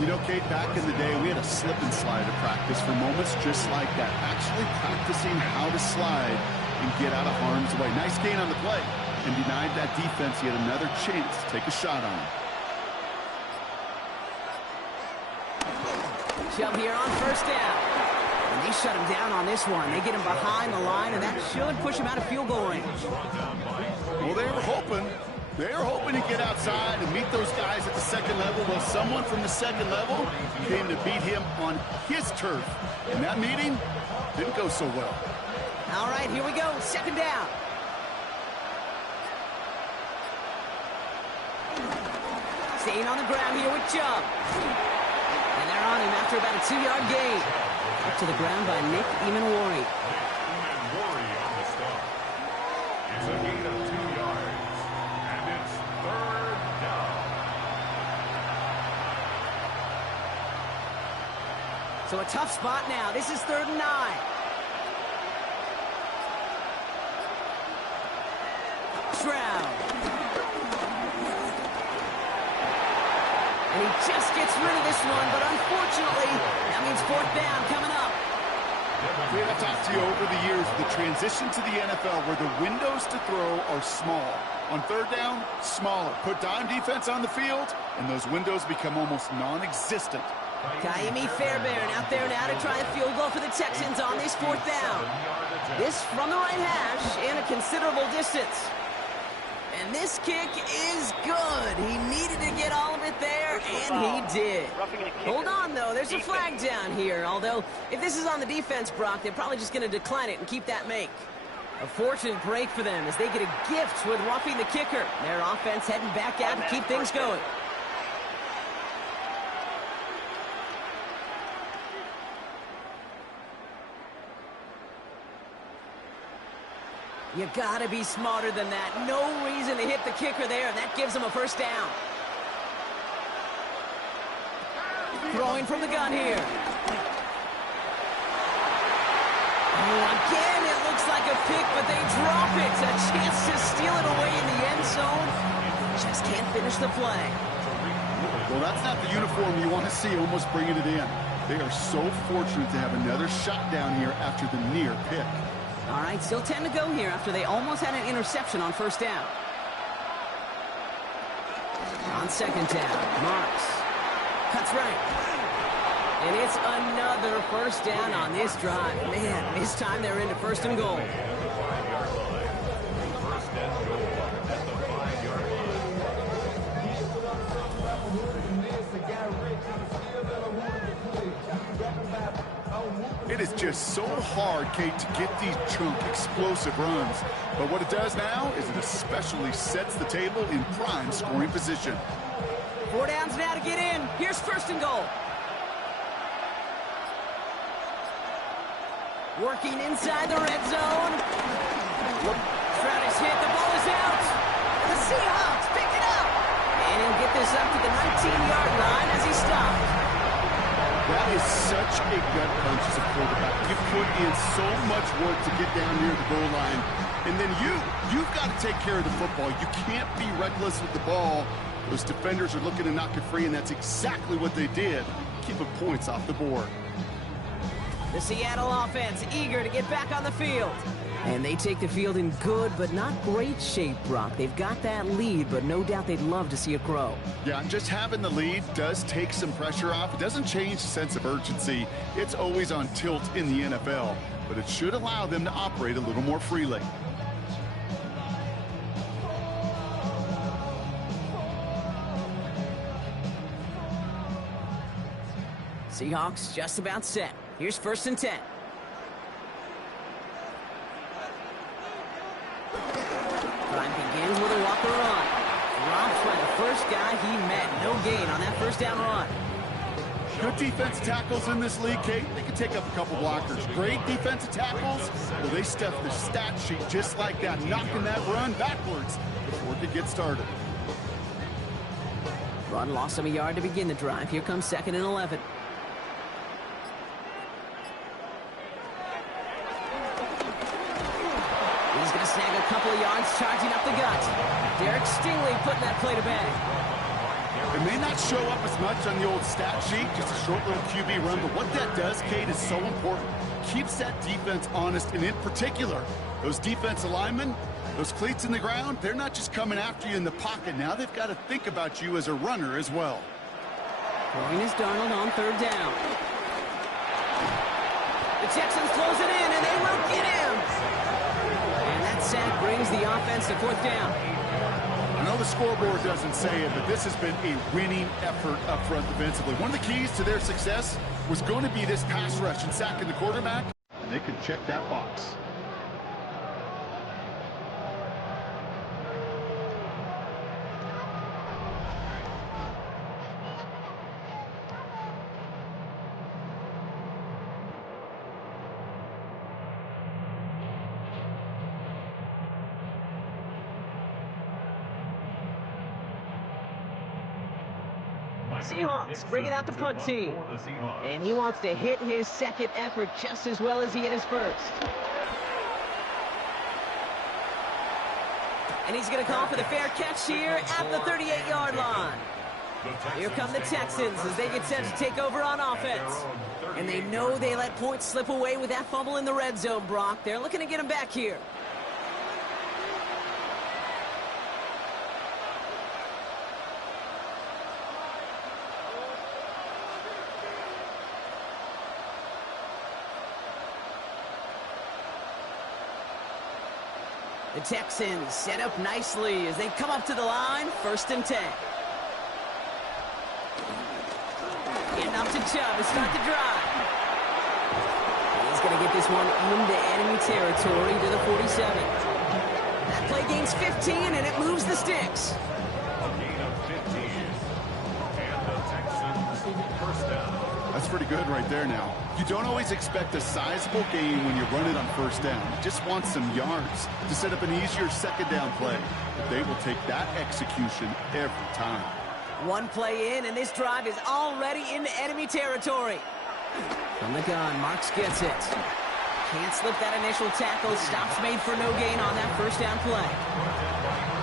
You know, Kate, back in the day, we had a slip and slide at practice for moments just like that. Actually practicing how to slide and get out of harm's way. Nice gain on the play. And denied that defense yet another chance to take a shot on him. Chubb here on first down. And they shut him down on this one. They get him behind the line, and that should push him out of field goal range. Well, they were hoping to get outside and meet those guys at the second level. Well, someone from the second level came to beat him on his turf. And that meeting didn't go so well. All right, here we go. Second down. Staying on the ground here with Chubb. And they're on him after about a 2-yard gain. Up to the ground by Nick Emanwari. Emanwari on the stop. It's a gain of 2 yards. And it's third down. So a tough spot now. This is 3rd and 9. Stroud. And he just gets rid of this one, but unfortunately, that means 4th down coming up. I've talked to you over the years, the transition to the NFL where the windows to throw are small. On 3rd down, smaller. Put dime defense on the field, and those windows become almost non-existent. Kaimi Fairbairn out there now to try a field goal for the Texans on this 4th down. This from the right hash and a considerable distance. And this kick is good. He needed to get all of it there, and he did. Hold on, though. There's a flag down here. Although, if this is on the defense, Brock, they're probably just going to decline it and keep that make. A fortunate break for them as they get a gift with roughing the kicker. Their offense heading back out to keep things going. You gotta be smarter than that. No reason to hit the kicker there, and that gives them a 1st down. Throwing from the gun here. Oh, again, it looks like a pick, but they drop it. A chance to steal it away in the end zone. Just can't finish the play. Well, that's not the uniform you want to see almost bringing it in. They are so fortunate to have another shot down here after the near pick. All right, still 10 to go here after they almost had an interception on 1st down. On 2nd down, Marks cuts right. And it's another 1st down on this drive. Man, this time they're into 1st and goal. It is just so hard, Kate, to get these chunk, explosive runs. But what it does now is it especially sets the table in prime scoring position. 4 downs now to get in. Here's 1st and goal. Working inside the red zone. Stroud is hit. The ball is out. And the Seahawks pick it up. And he'll get this up to the 19-yard line as he stopped. That is such a gut punch as a quarterback. You put in so much work to get down near the goal line, and then you've got to take care of the football. You can't be reckless with the ball. Those defenders are looking to knock it free, and that's exactly what they did, keeping points off the board. The Seattle offense eager to get back on the field. And they take the field in good but not great shape, Brock. They've got that lead, but no doubt they'd love to see it grow. Yeah, just having the lead does take some pressure off. It doesn't change the sense of urgency. It's always on tilt in the NFL, but it should allow them to operate a little more freely. Seahawks just about set. Here's 1st and 10. Drive begins with a walker run. Dropped by the first guy he met. No gain on that 1st down run. Good defensive tackles in this league, Kate. They can take up a couple blockers. Great defensive tackles, well, they stuff the stat sheet just like that, knocking that run backwards before it could get started. Run lost him a yard to begin the drive. Here comes 2nd and 11. He's going to snag a couple of yards, charging up the gut. Derek Stingley putting that play to bed. It may not show up as much on the old stat sheet, just a short little QB run, but what that does, Kate, is so important. Keeps that defense honest, and in particular, those defensive linemen, those cleats in the ground, they're not just coming after you in the pocket. Now they've got to think about you as a runner as well. Throwing is Darnold on 3rd down. Texans close it in, and they will get him. And that sack brings the offense to fourth down. I know the scoreboard doesn't say it, but this has been a winning effort up front defensively. One of the keys to their success was going to be this pass rush and sacking the quarterback. And they could check that box. Seahawks bringing out the punt team. And he wants to hit his second effort just as well as he hit his first. And he's going to call for the fair catch here at the 38-yard line. Here come the Texans as they get set to take over on offense. And they know they let points slip away with that fumble in the red zone, Brock. They're looking to get him back here. The Texans set up nicely as they come up to the line, 1st and 10. Getting up to Chubb to start the drive. He's going to get this one into enemy territory to the 47. That play gains 15, and it moves the sticks. A gain of 15. And the Texans first down. That's pretty good right there now. You don't always expect a sizable gain when you run it on 1st down. You just want some yards to set up an easier 2nd down play. But they will take that execution every time. One play in, and this drive is already into enemy territory. From the gun, Marks gets it. Can't slip that initial tackle. Stops made for no gain on that 1st down play.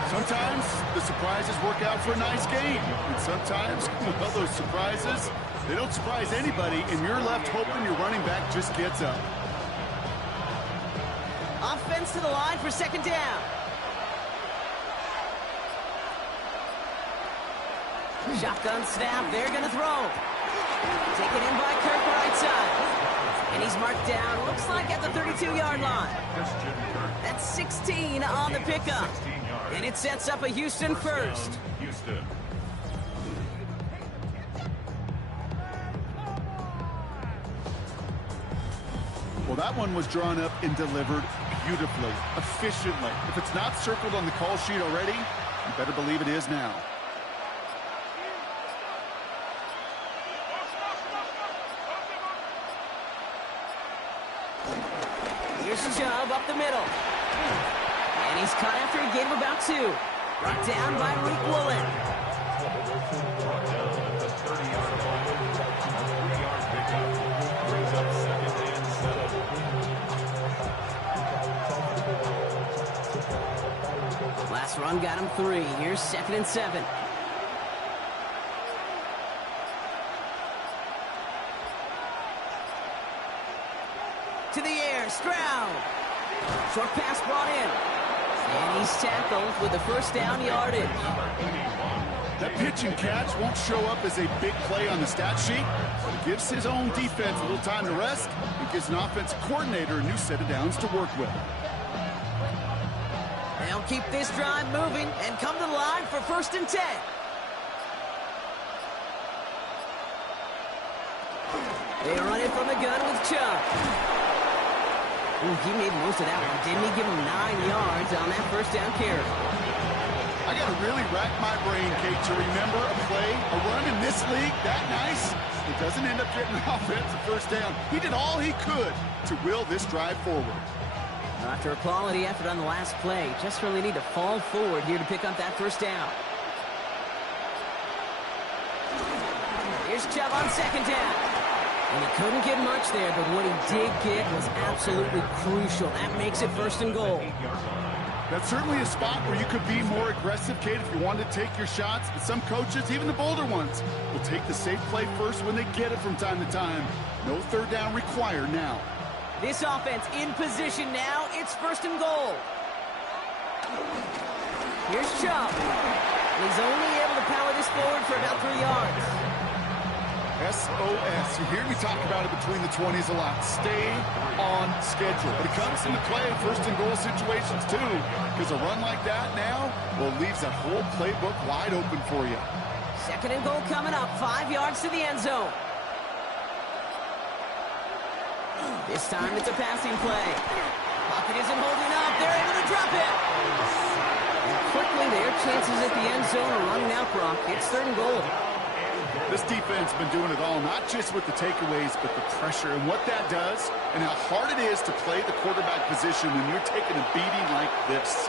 Sometimes the surprises work out for a nice game. And sometimes, well, those surprises, they don't surprise anybody, and you're left hoping your running back just gets up. Offense to the line for 2nd down. Shotgun snap, they're going to throw. Taken in by Kirk right side. And he's marked down, looks like at the 32-yard line. That's 16 on the pickup. And it sets up a Houston first. Houston. Well, that one was drawn up and delivered beautifully, efficiently. If it's not circled on the call sheet already, you better believe it is now. Here's Chubb up the middle. And he's cut after a gain of about 2. Brought down by Reek Woolen. Brought down at the 30-yard line. A 3-yard pickup. Brings up 2nd and 7. Last run got him 3. Here's 2nd and 7. To the air, Stroud. Short pass brought in. And he's tackled with the 1st down yardage. That pitch and catch won't show up as a big play on the stat sheet, but it gives his own defense a little time to rest and gives an offensive coordinator a new set of downs to work with. They'll keep this drive moving and come to the line for 1st and 10. They run it from the gun with Chubb. Ooh, he made most of that one. Didn't he give him 9 yards on that 1st down carry? I got to really rack my brain, Kate, to remember a play, a run in this league that nice. It doesn't end up getting an offensive 1st down. He did all he could to will this drive forward. After a quality effort on the last play, just really need to fall forward here to pick up that 1st down. Here's Chubb on 2nd down. And he couldn't get much there, but what he did get was absolutely crucial. That makes it 1st and goal. That's certainly a spot where you could be more aggressive, Kate, if you wanted to take your shots. But some coaches, even the bolder ones, will take the safe play first when they get it from time to time. No 3rd down required now. This offense in position now. It's 1st and goal. Here's Chubb. And he's only able to power this forward for about 3 yards. SOS. You hear me talk about it between the 20s a lot. Stay on schedule. But it comes into play in first and goal situations too, because a run like that now, well, leaves that whole playbook wide open for you. Second and goal coming up, 5 yards to the end zone. This time it's a passing play. Pocket isn't holding up. They're able to drop it. And quickly, their chances at the end zone are running out, Brock. It's third and goal. This defense has been doing it all, not just with the takeaways, but the pressure and what that does and how hard it is to play the quarterback position when you're taking a beating like this.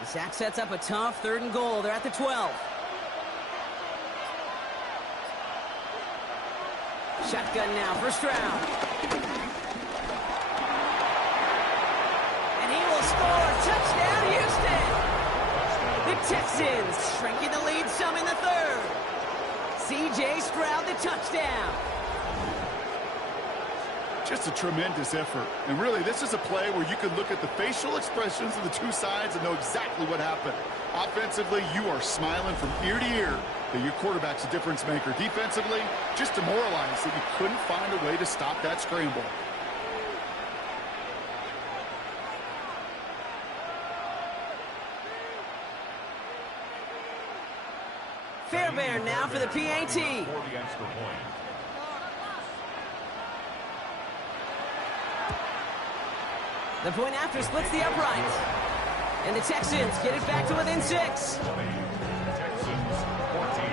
The sack sets up a tough third and goal. They're at the 12. Shotgun now, first round. And he will score. Touchdown, Houston. The Texans shrinking the lead some in the third. C.J. Stroud, the touchdown. Just a tremendous effort. And really, this is a play where you can look at the facial expressions of the two sides and know exactly what happened. Offensively, you are smiling from ear to ear that your quarterback's a difference maker. Defensively, just demoralized that you couldn't find a way to stop that scramble. Fairbairn now for the PAT. For the extra point. The point after splits the uprights. And the Texans get it back to within 6. Texans 14.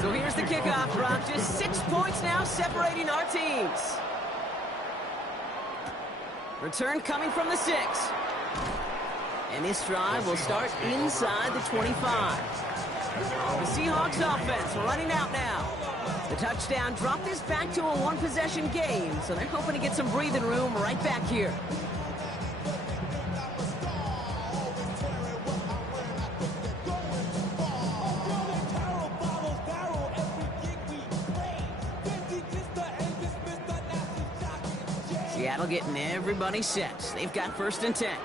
So here's the kickoff, Brock. Just 6 points now separating our teams. Return coming from the 6. And this drive will start inside the 25. The Seahawks offense running out now. The touchdown dropped this back to a one-possession game, so they're hoping to get some breathing room right back here. Seattle getting everybody set. They've got first and 10.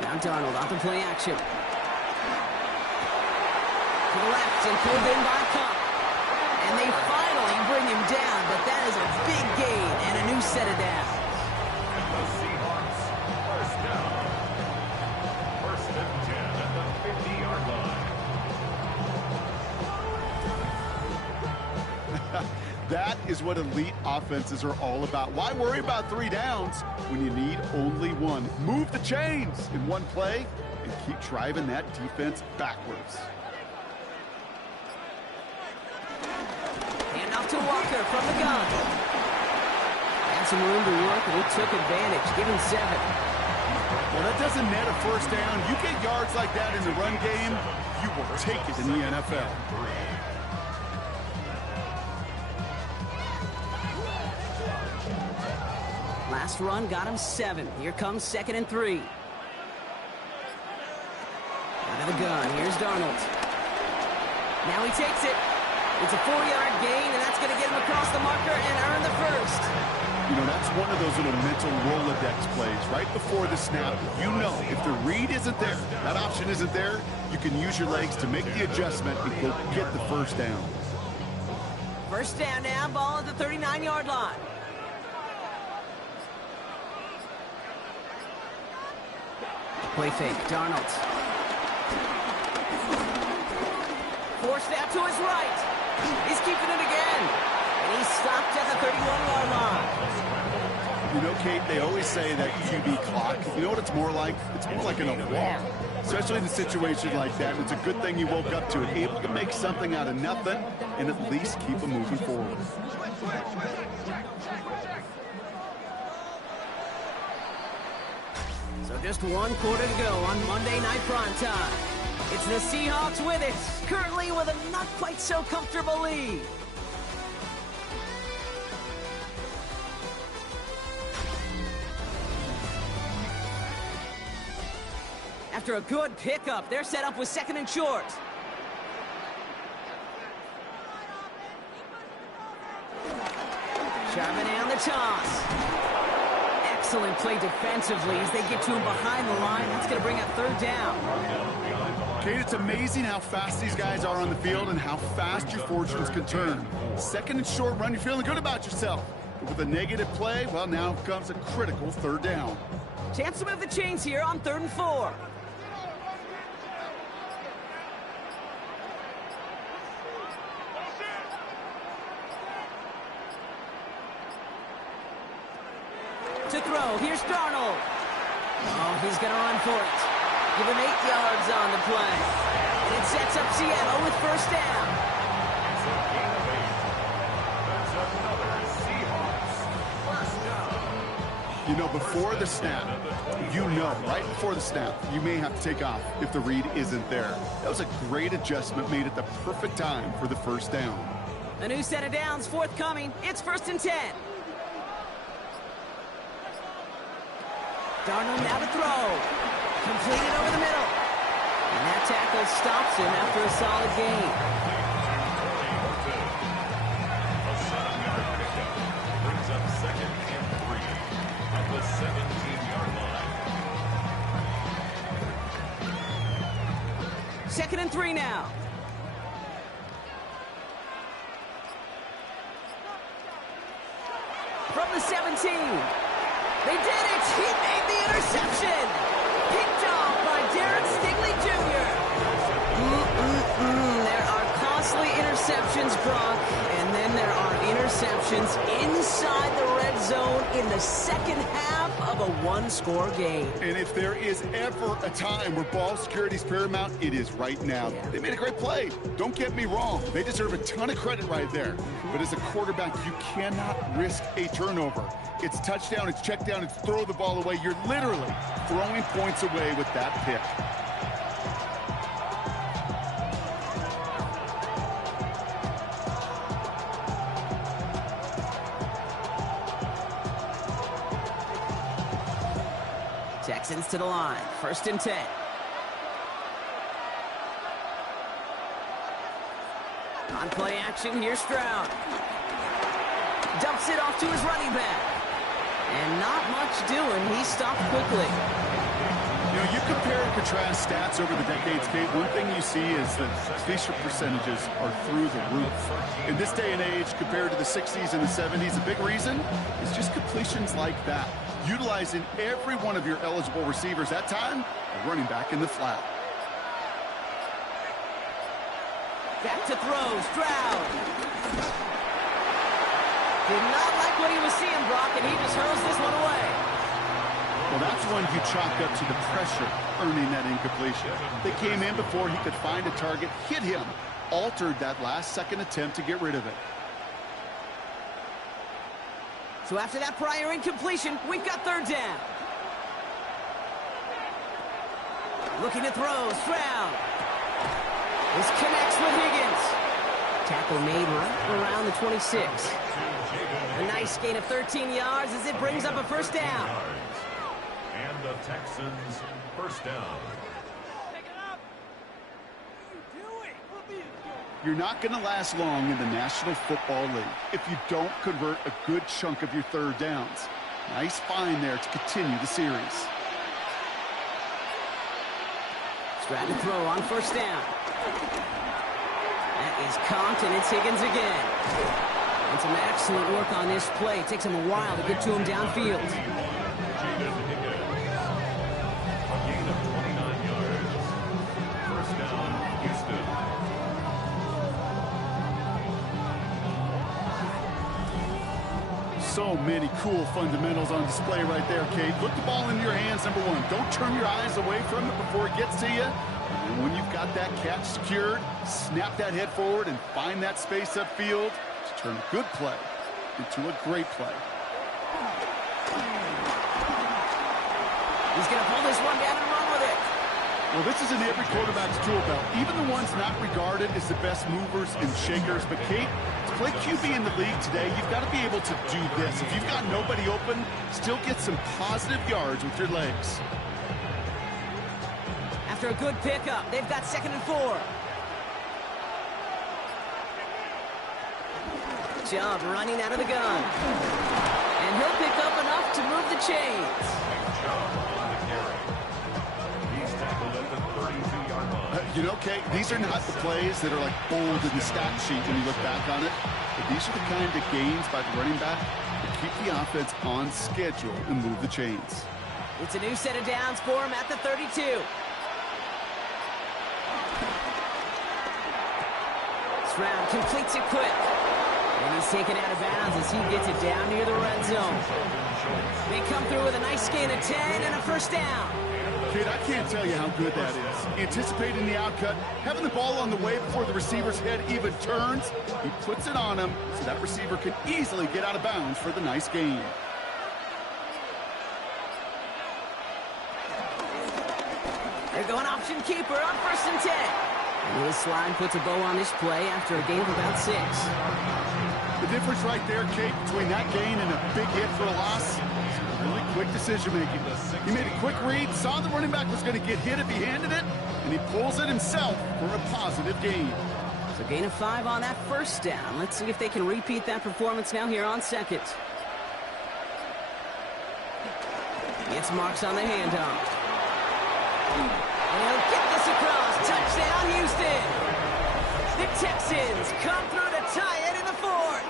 Now Darnold off the play action. To the left and pulled in by Cup. And they finally bring him down, but that is a big gain and a new set of downs. And the Seahawks, first down. First and 10 at the 50-yard line. That is what elite offenses are all about. Why worry about 3 downs when you need only 1? Move the chains in one play and keep driving that defense backwards. Hand off to Walker from the gun. Had some room to work, and he took advantage, giving 7. Well, that doesn't net a first down. You get yards like that in the run game, you will take it in the NFL. Last run got him 7. Here comes second and 3. Out of the gun. Here's Darnold. Now he takes it. It's a 4-yard gain, and that's going to get him across the marker and earn the first. You know, that's one of those little mental Rolodex plays. Right before the snap, you know if the read isn't there, that option isn't there, you can use your legs to make the adjustment and go get the first down. First down now, ball at the 39-yard line. Play fake, Darnold. Forced out to his right. He's keeping it again. And he's stopped at the 31-yard line. You know, Kate, they always say that QB clock, you know what it's more like? It's more like an alarm. Especially in a situation like that. It's a good thing you woke up to it. Able to make something out of nothing and at least keep them moving forward. So just 1 quarter to go on Monday Night Primetime. It's the Seahawks with it, currently with a not quite so comfortable lead. After a good pickup, they're set up with 2nd and short. Charbonnet on the toss. Excellent play defensively as they get to him behind the line. That's going to bring up 3rd down. Kate, it's amazing how fast these guys are on the field and how fast your fortunes can turn. 2nd and short run, you're feeling good about yourself. But with a negative play, well, now comes a critical 3rd down. Chance to move the chains here on 3rd and 4. To throw, here's Darnold. Oh, he's going to run for it. Give him 8 yards on the play. And it sets up Seattle with 1st down. It's a gain of 8. That's another Seahawks first down. You know, before the snap, right before the snap, you may have to take off if the read isn't there. That was a great adjustment made at the perfect time for the 1st down. A new set of downs forthcoming. It's 1st and 10. Darnold now to throw. Completed over the middle. And that tackle stops him after a solid gain. A 7-yard pickup brings up 2nd and 3 at the 17-yard line. 2nd and 3 now. From the 17. They did it! He made the interception! Picked off by Darren Stingley Jr. There are costly interceptions, Brock, and then there are interceptions inside the red zone in the 2nd half of a 1-score game. And if there is ever a time where ball security is paramount, it is right now. Yeah. They made a great play. Don't get me wrong. They deserve a ton of credit right there. But as a quarterback, you cannot risk a turnover. It's touchdown, it's check down, it's throw the ball away. You're literally throwing points away with that pick. Texans to the line. 1st and 10. On play action, here's Stroud. Dumps it off to his running back. And not much doing. He stopped quickly. You know, you compare and contrast stats over the decades, Kate. One thing you see is that completion percentages are through the roof. In this day and age, compared to the 60s and the 70s, a big reason is just completions like that. Utilizing every one of your eligible receivers. That time, a running back in the flat. Back to throw, Stroud. Did not like what he was seeing, Brock, and he just hurls this one away. Well, that's one you chalk up to the pressure earning that incompletion. They came in before he could find a target, hit him, altered that last-second attempt to get rid of it. So after that prior incompletion, we've got 3rd down. Looking to throw, Stroud. This connects with Higgins. Tackle made right around the 26. A nice gain of 13 yards as it brings up a 1st down. And the Texans first down. You're not going to last long in the National Football League if you don't convert a good chunk of your 3rd downs. Nice find there to continue the series. Stroud to throw on 1st down. That is caught, and it's Higgins again. And some excellent work on this play. It takes him a while to get to him downfield. A gain of 29 yards. First down, Houston. So many cool fundamentals on display right there, Kate. Put the ball in your hands, number one. Don't turn your eyes away from it before it gets to you. And when you've got that catch secured, snap that head forward and find that space upfield to turn a good play into a great play. He's going to pull this one down and run with it. Well, this is in every quarterback's tool belt, even the ones not regarded as the best movers and shakers. But, Kate, to play QB in the league today, you've got to be able to do this. If you've got nobody open, still get some positive yards with your legs. After a good pickup, they've got 2nd and 4. Job running out of the gun. And he'll pick up enough to move the chains. You know, Kate, these are not the plays that are like bold in the stat sheet when you look back on it. But these are the kind of gains by the running back that keep the offense on schedule and move the chains. It's a new set of downs for him at the 32. Stroud completes it quick. And he's taken out of bounds as he gets it down near the red zone. They come through with a nice gain of 10 and a first down. Kid, I can't tell you how good that is. Anticipating the outcut, having the ball on the way before the receiver's head even turns, he puts it on him so that receiver can easily get out of bounds for the nice gain. They're going option keeper on 1st and 10. And Lewis Slime puts a bow on this play after a gain of about 6. The difference right there, Kate, between that gain and a big hit for a loss, really quick decision-making. He made a quick read, saw the running back was going to get hit if he handed it, and he pulls it himself for a positive gain. So gain of 5 on that first down. Let's see if they can repeat that performance now here on 2nd. Gets marks on the handoff. And he'll get this across. Touchdown, Houston. The Texans come through to tie it in the 4th.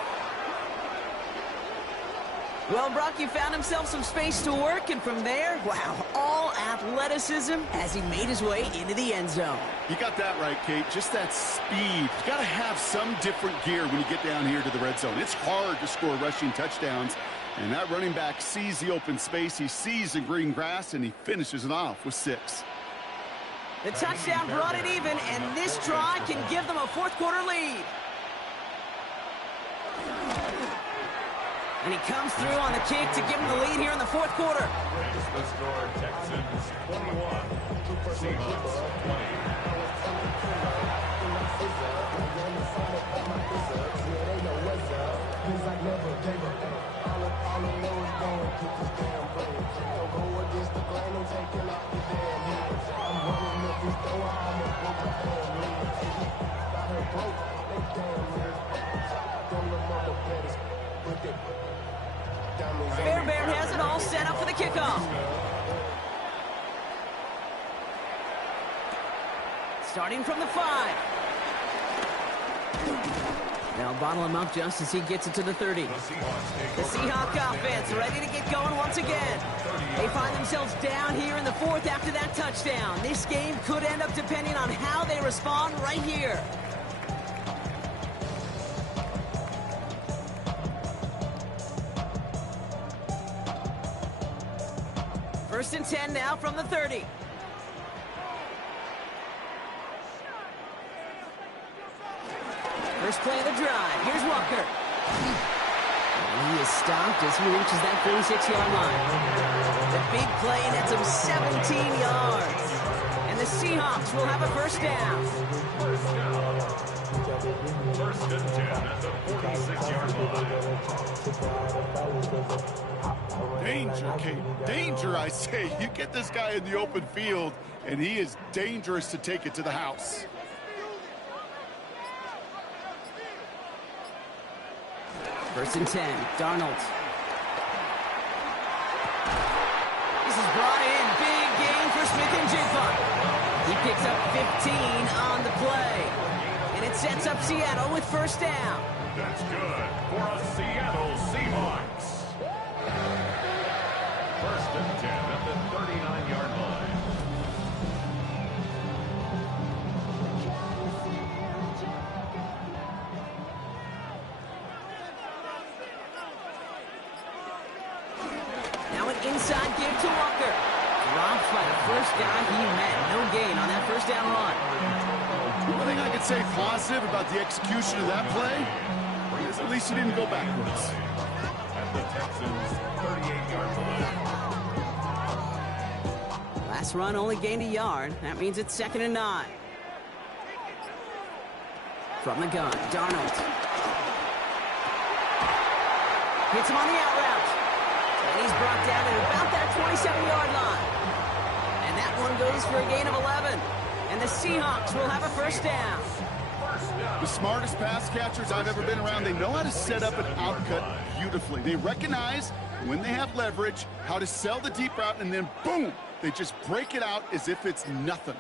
Well, Brock, you found himself some space to work, and from there, wow, all athleticism as he made his way into the end zone. You got that right, Kate. Just that speed. You got to have some different gear when you get down here to the red zone. It's hard to score rushing touchdowns, and that running back sees the open space, he sees the green grass, and he finishes it off with 6. The touchdown brought it even, and this try can give them a 4th quarter lead. And he comes through on the kick to give him the lead here in the 4th quarter. The score, Texans 21, Seahawks 20. Bear has it all set up for the kickoff. Starting from the 5. They'll bottle him up just as he gets it to the 30. The Seahawks offense ready to get going once again. They find themselves down here in the 4th after that touchdown. This game could end up depending on how they respond right here. First and 10 now from the 30. First play of the drive. Here's Walker. And he is stopped as he reaches that 46-yard line. The big play nets him 17 yards. And the Seahawks will have a first down. First and 10 at the 46-yard line. Danger, Kate. Danger, I say. You get this guy in the open field, and he is dangerous to take it to the house. First and 10, Darnold. This is brought in. Big gain for Smith-Njigba. He picks up 15 on the play. And it sets up Seattle with first down. That's good for a Seattle Seahawks. First and 10 at the 39-yard line. Now an inside give to Walker. Dropped by the first guy he met. No gain on that first down run. One thing I could say positive about the execution of that play is at least he didn't go backwards. At the Texans 38-yard line. Last run only gained a yard. That means it's 2nd and 9. From the gun, Darnold. Hits him on the out route. And he's brought down at about that 27-yard line. And that one goes for a gain of 11. And the Seahawks will have a first down. The smartest pass catchers I've ever been around, they know how to set up an outcut beautifully. They recognize when they have leverage, how to sell the deep route, and then boom, they just break it out as if it's nothing.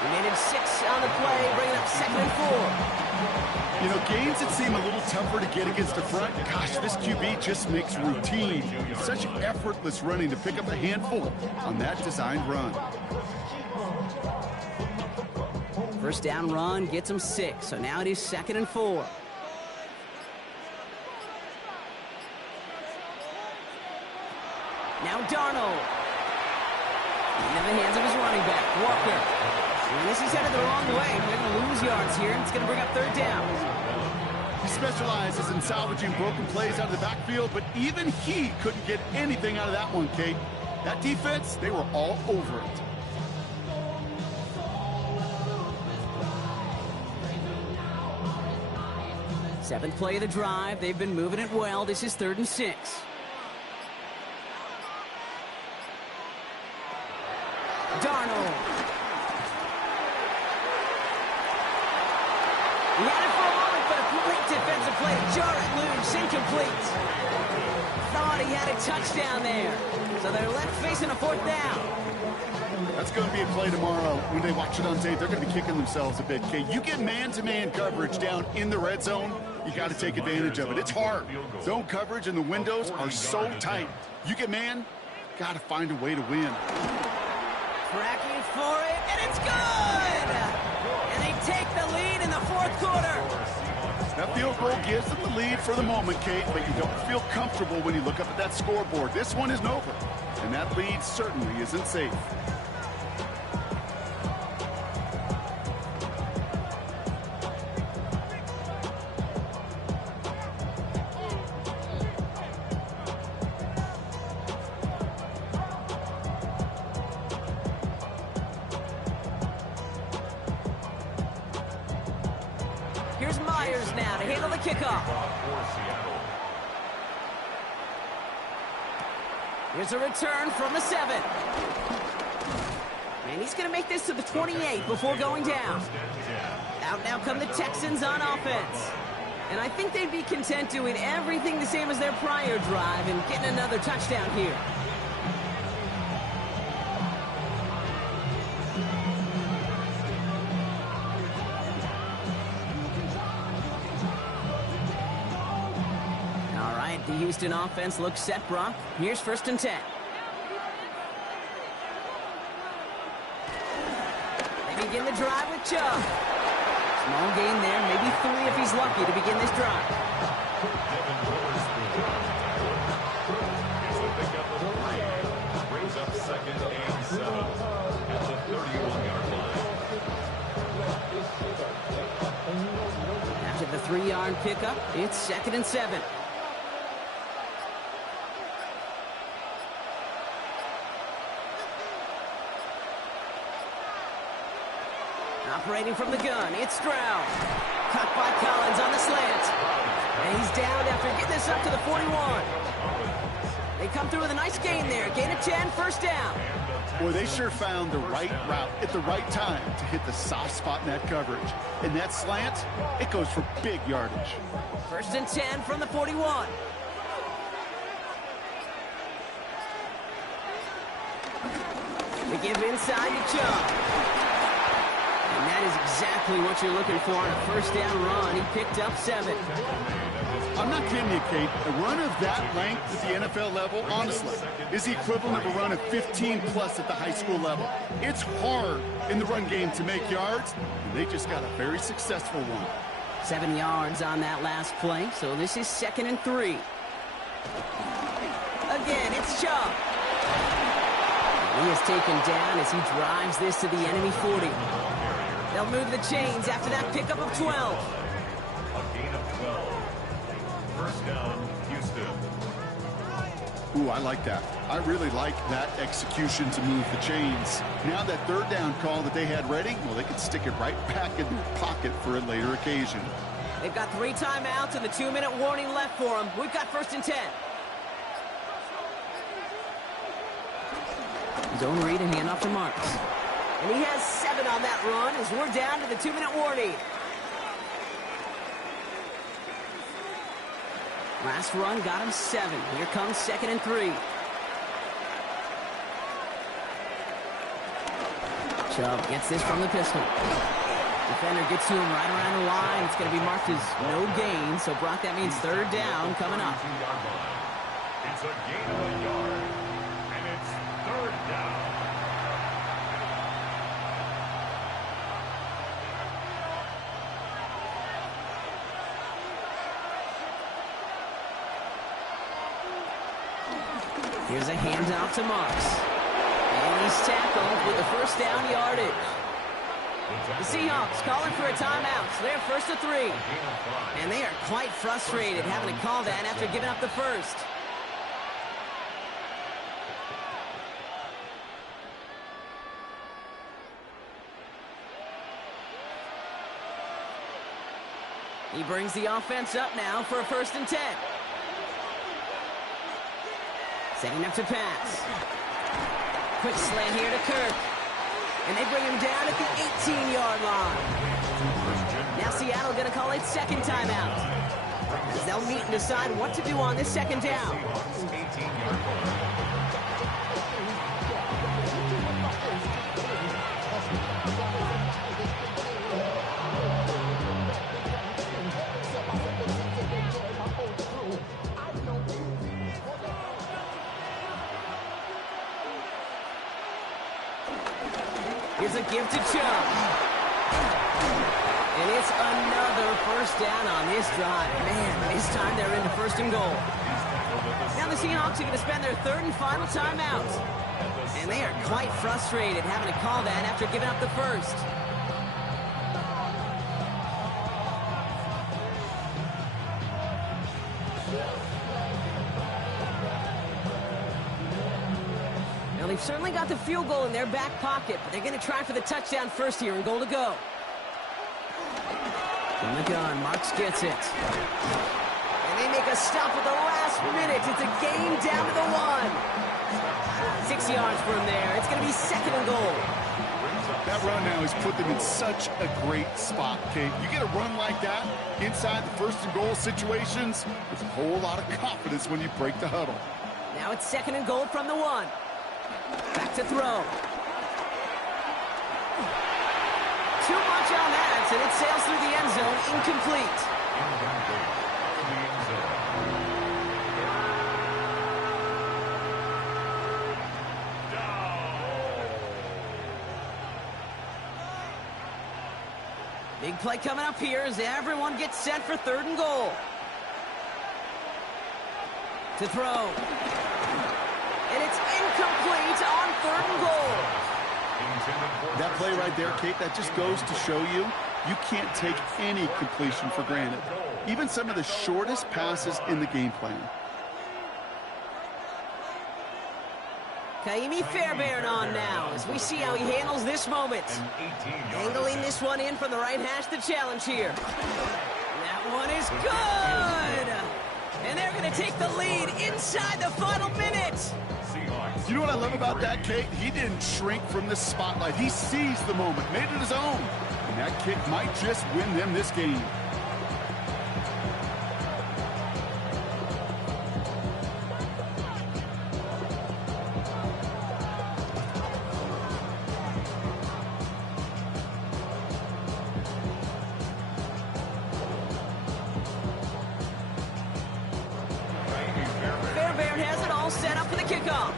He made it 6 on the play, bringing up 2nd and 4. You know, gains that seem a little tougher to get against the front, gosh, this QB just makes routine. Such effortless running to pick up a handful on that designed run. First down run gets him 6, so now it is 2nd and 4. Now Darnold. Into the hands of his running back, Walker. And this is headed the wrong way. They're going to lose yards here, and it's going to bring up 3rd down. He specializes in salvaging broken plays out of the backfield, but even he couldn't get anything out of that one, Kate. That defense, they were all over it. Seventh play of the drive. They've been moving it well. This is 3rd and 6. Darnold. He had it for a moment, but a great defensive play to jar it loose. Incomplete. Thought he had a touchdown there. So they're left facing a 4th down. That's going to be a play tomorrow. When they watch it on tape, they're going to be kicking themselves a bit, Kate. You get man-to-man coverage down in the red zone, you got to take advantage of it. It's hard. Zone coverage and the windows are so tight. You get man, got to find a way to win. Tracking for it, and it's good! And they take the lead in the 4th quarter. That field goal gives them the lead for the moment, Kate, but you don't feel comfortable when you look up at that scoreboard. This one isn't over, and that lead certainly isn't safe. Here's Myers now to handle the kickoff. Here's a return from the 7. And he's going to make this to the 28 before going down. Out now come the Texans on offense. And I think they'd be content doing everything the same as their prior drive and getting another touchdown here. The Houston offense looks set, Brock. Here's 1st and 10. They begin the drive with Chubb. Small gain there, maybe 3 if he's lucky to begin this drive. Brings up 2nd and 7 at the 31-yard line. After the 3-yard pickup, it's 2nd and 7. Operating from the gun, it's Stroud. Cut by Collins on the slant. And he's down after getting this up to the 41. They come through with a nice gain there. Gain of 10, 1st down. Boy, they sure found the right route at the right time to hit the soft spot in that coverage. And that slant, it goes for big yardage. 1st and 10 from the 41. They give inside to Chubb. And that is exactly what you're looking for on a 1st down run. He picked up 7. I'm not kidding you, Kate. A run of that length at the NFL level, honestly, is the equivalent of a run of 15-plus at the high school level. It's hard in the run game to make yards, and they just got a very successful one. 7 yards on that last play, so this is 2nd and 3. Again, it's Chubb. He is taken down as he drives this to the enemy 40. They'll move the chains after that pickup of 12. A gain of 12. 1st down, Houston. Ooh, I like that. I really like that execution to move the chains. Now that third down call that they had ready, well, they could stick it right back in their pocket for a later occasion. They've got 3 timeouts and the 2-minute warning left for them. We've got 1st and 10. Zone read and hand off to Marks. And he has 7 on that run as we're down to the 2-minute warning. Last run got him 7. Here comes 2nd and 3. Chubb gets this from the pistol. Defender gets to him right around the line. It's going to be marked as no gain. So, Brock, that means 3rd down coming up. It's a gain of a yard, and it's 3rd down. Here's a handoff to Marks. And he's tackled with the 1st down yardage. The Seahawks calling for a timeout. So they're 1st to 3. And they are quite frustrated having to call that after giving up the 1st. He brings the offense up now for a 1st and 10. Setting up to pass. Quick slant here to Kirk. And they bring him down at the 18-yard line. Now Seattle going to call it 2nd timeout, as they'll meet and decide what to do on this 2nd down. Here's a give to Chubb. And it's another 1st down on this drive. Man, this time they're into 1st and goal. Now the Seahawks are going to spend their 3rd and final timeout. And they are quite frustrated having to call that after giving up the 1st. They've certainly got the field goal in their back pocket, but they're going to try for the touchdown first here and goal to go. From the gun, Marks gets it. And they make a stop at the last minute. It's a gain down to the 1. 6 yards from there. It's going to be 2nd and goal. That run now has put them in such a great spot, Kate. You get a run like that inside the 1st and goal situations, there's a whole lot of confidence when you break the huddle. Now it's 2nd and goal from the 1. Back to throw. Too much on that, and it sails through the end zone, incomplete. Big play coming up here as everyone gets set for 3rd and goal. To throw. And it's incomplete on 3rd and goal. That play right there, Kate, that just goes to show you, you can't take any completion for granted. Even some of the shortest passes in the game plan. Kaimi Fairbairn on now as we see how he handles this moment. Angling this one in from the right hash, the challenge here. That one is good! And they're going to take the lead inside the final minute. You know what I love about that, Kate? He didn't shrink from the spotlight. He seized the moment, made it his own. And that kick might just win them this game. Fairbairn has it all set up for the kickoff.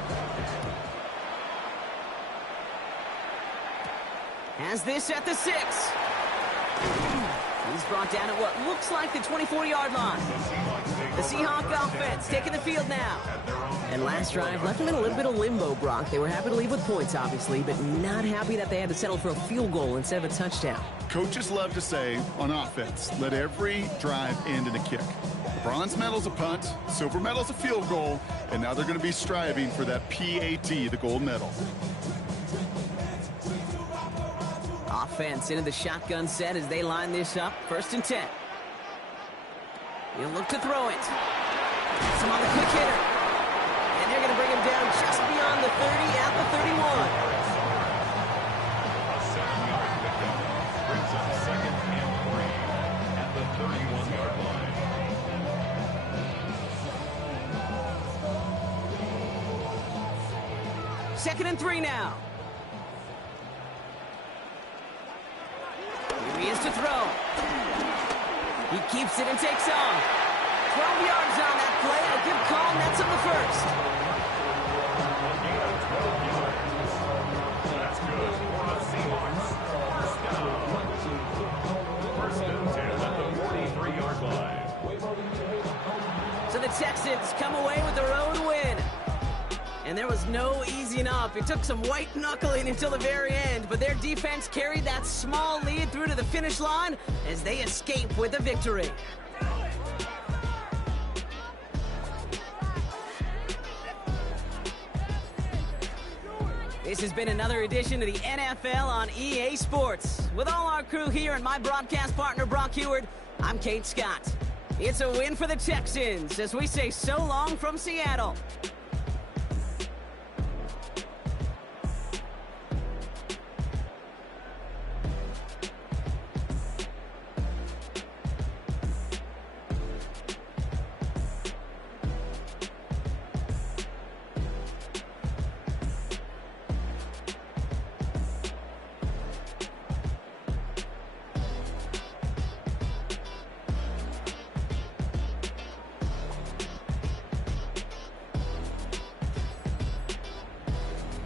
Has this at the 6. He's brought down at what looks like the 24-yard line. The Seahawks offense taking the field now. And last drive left them in a little bit of limbo, Brock. They were happy to leave with points, obviously, but not happy that they had to settle for a field goal instead of a touchdown. Coaches love to say, on offense, let every drive end in a kick. The bronze medal's a punt, silver medal's a field goal, and now they're going to be striving for that PAT, the gold medal. Offense into the shotgun set as they line this up. 1st and 10. He'll look to throw it. Some on the quick hitter. And they're going to bring him down just beyond the 30 at the 31. A 7-yard pickup brings up 2nd and 3 at the 31-yard line. Second and 3 now. Here he is to throw. He keeps it and takes off. 12 yards on that play. A good call, nets him the first. A gain of 12 yards. That's good for the Seahawks. First down. 1st and 10 at the 43-yard line. So the Texans come away with their own win. And there was no easing up. It took some white knuckling until the very end, but their defense carried that small lead through to the finish line as they escape with a victory. This has been another edition of the NFL on EA Sports. With all our crew here and my broadcast partner, Brock Heward, I'm Kate Scott. It's a win for the Texans as we say so long from Seattle.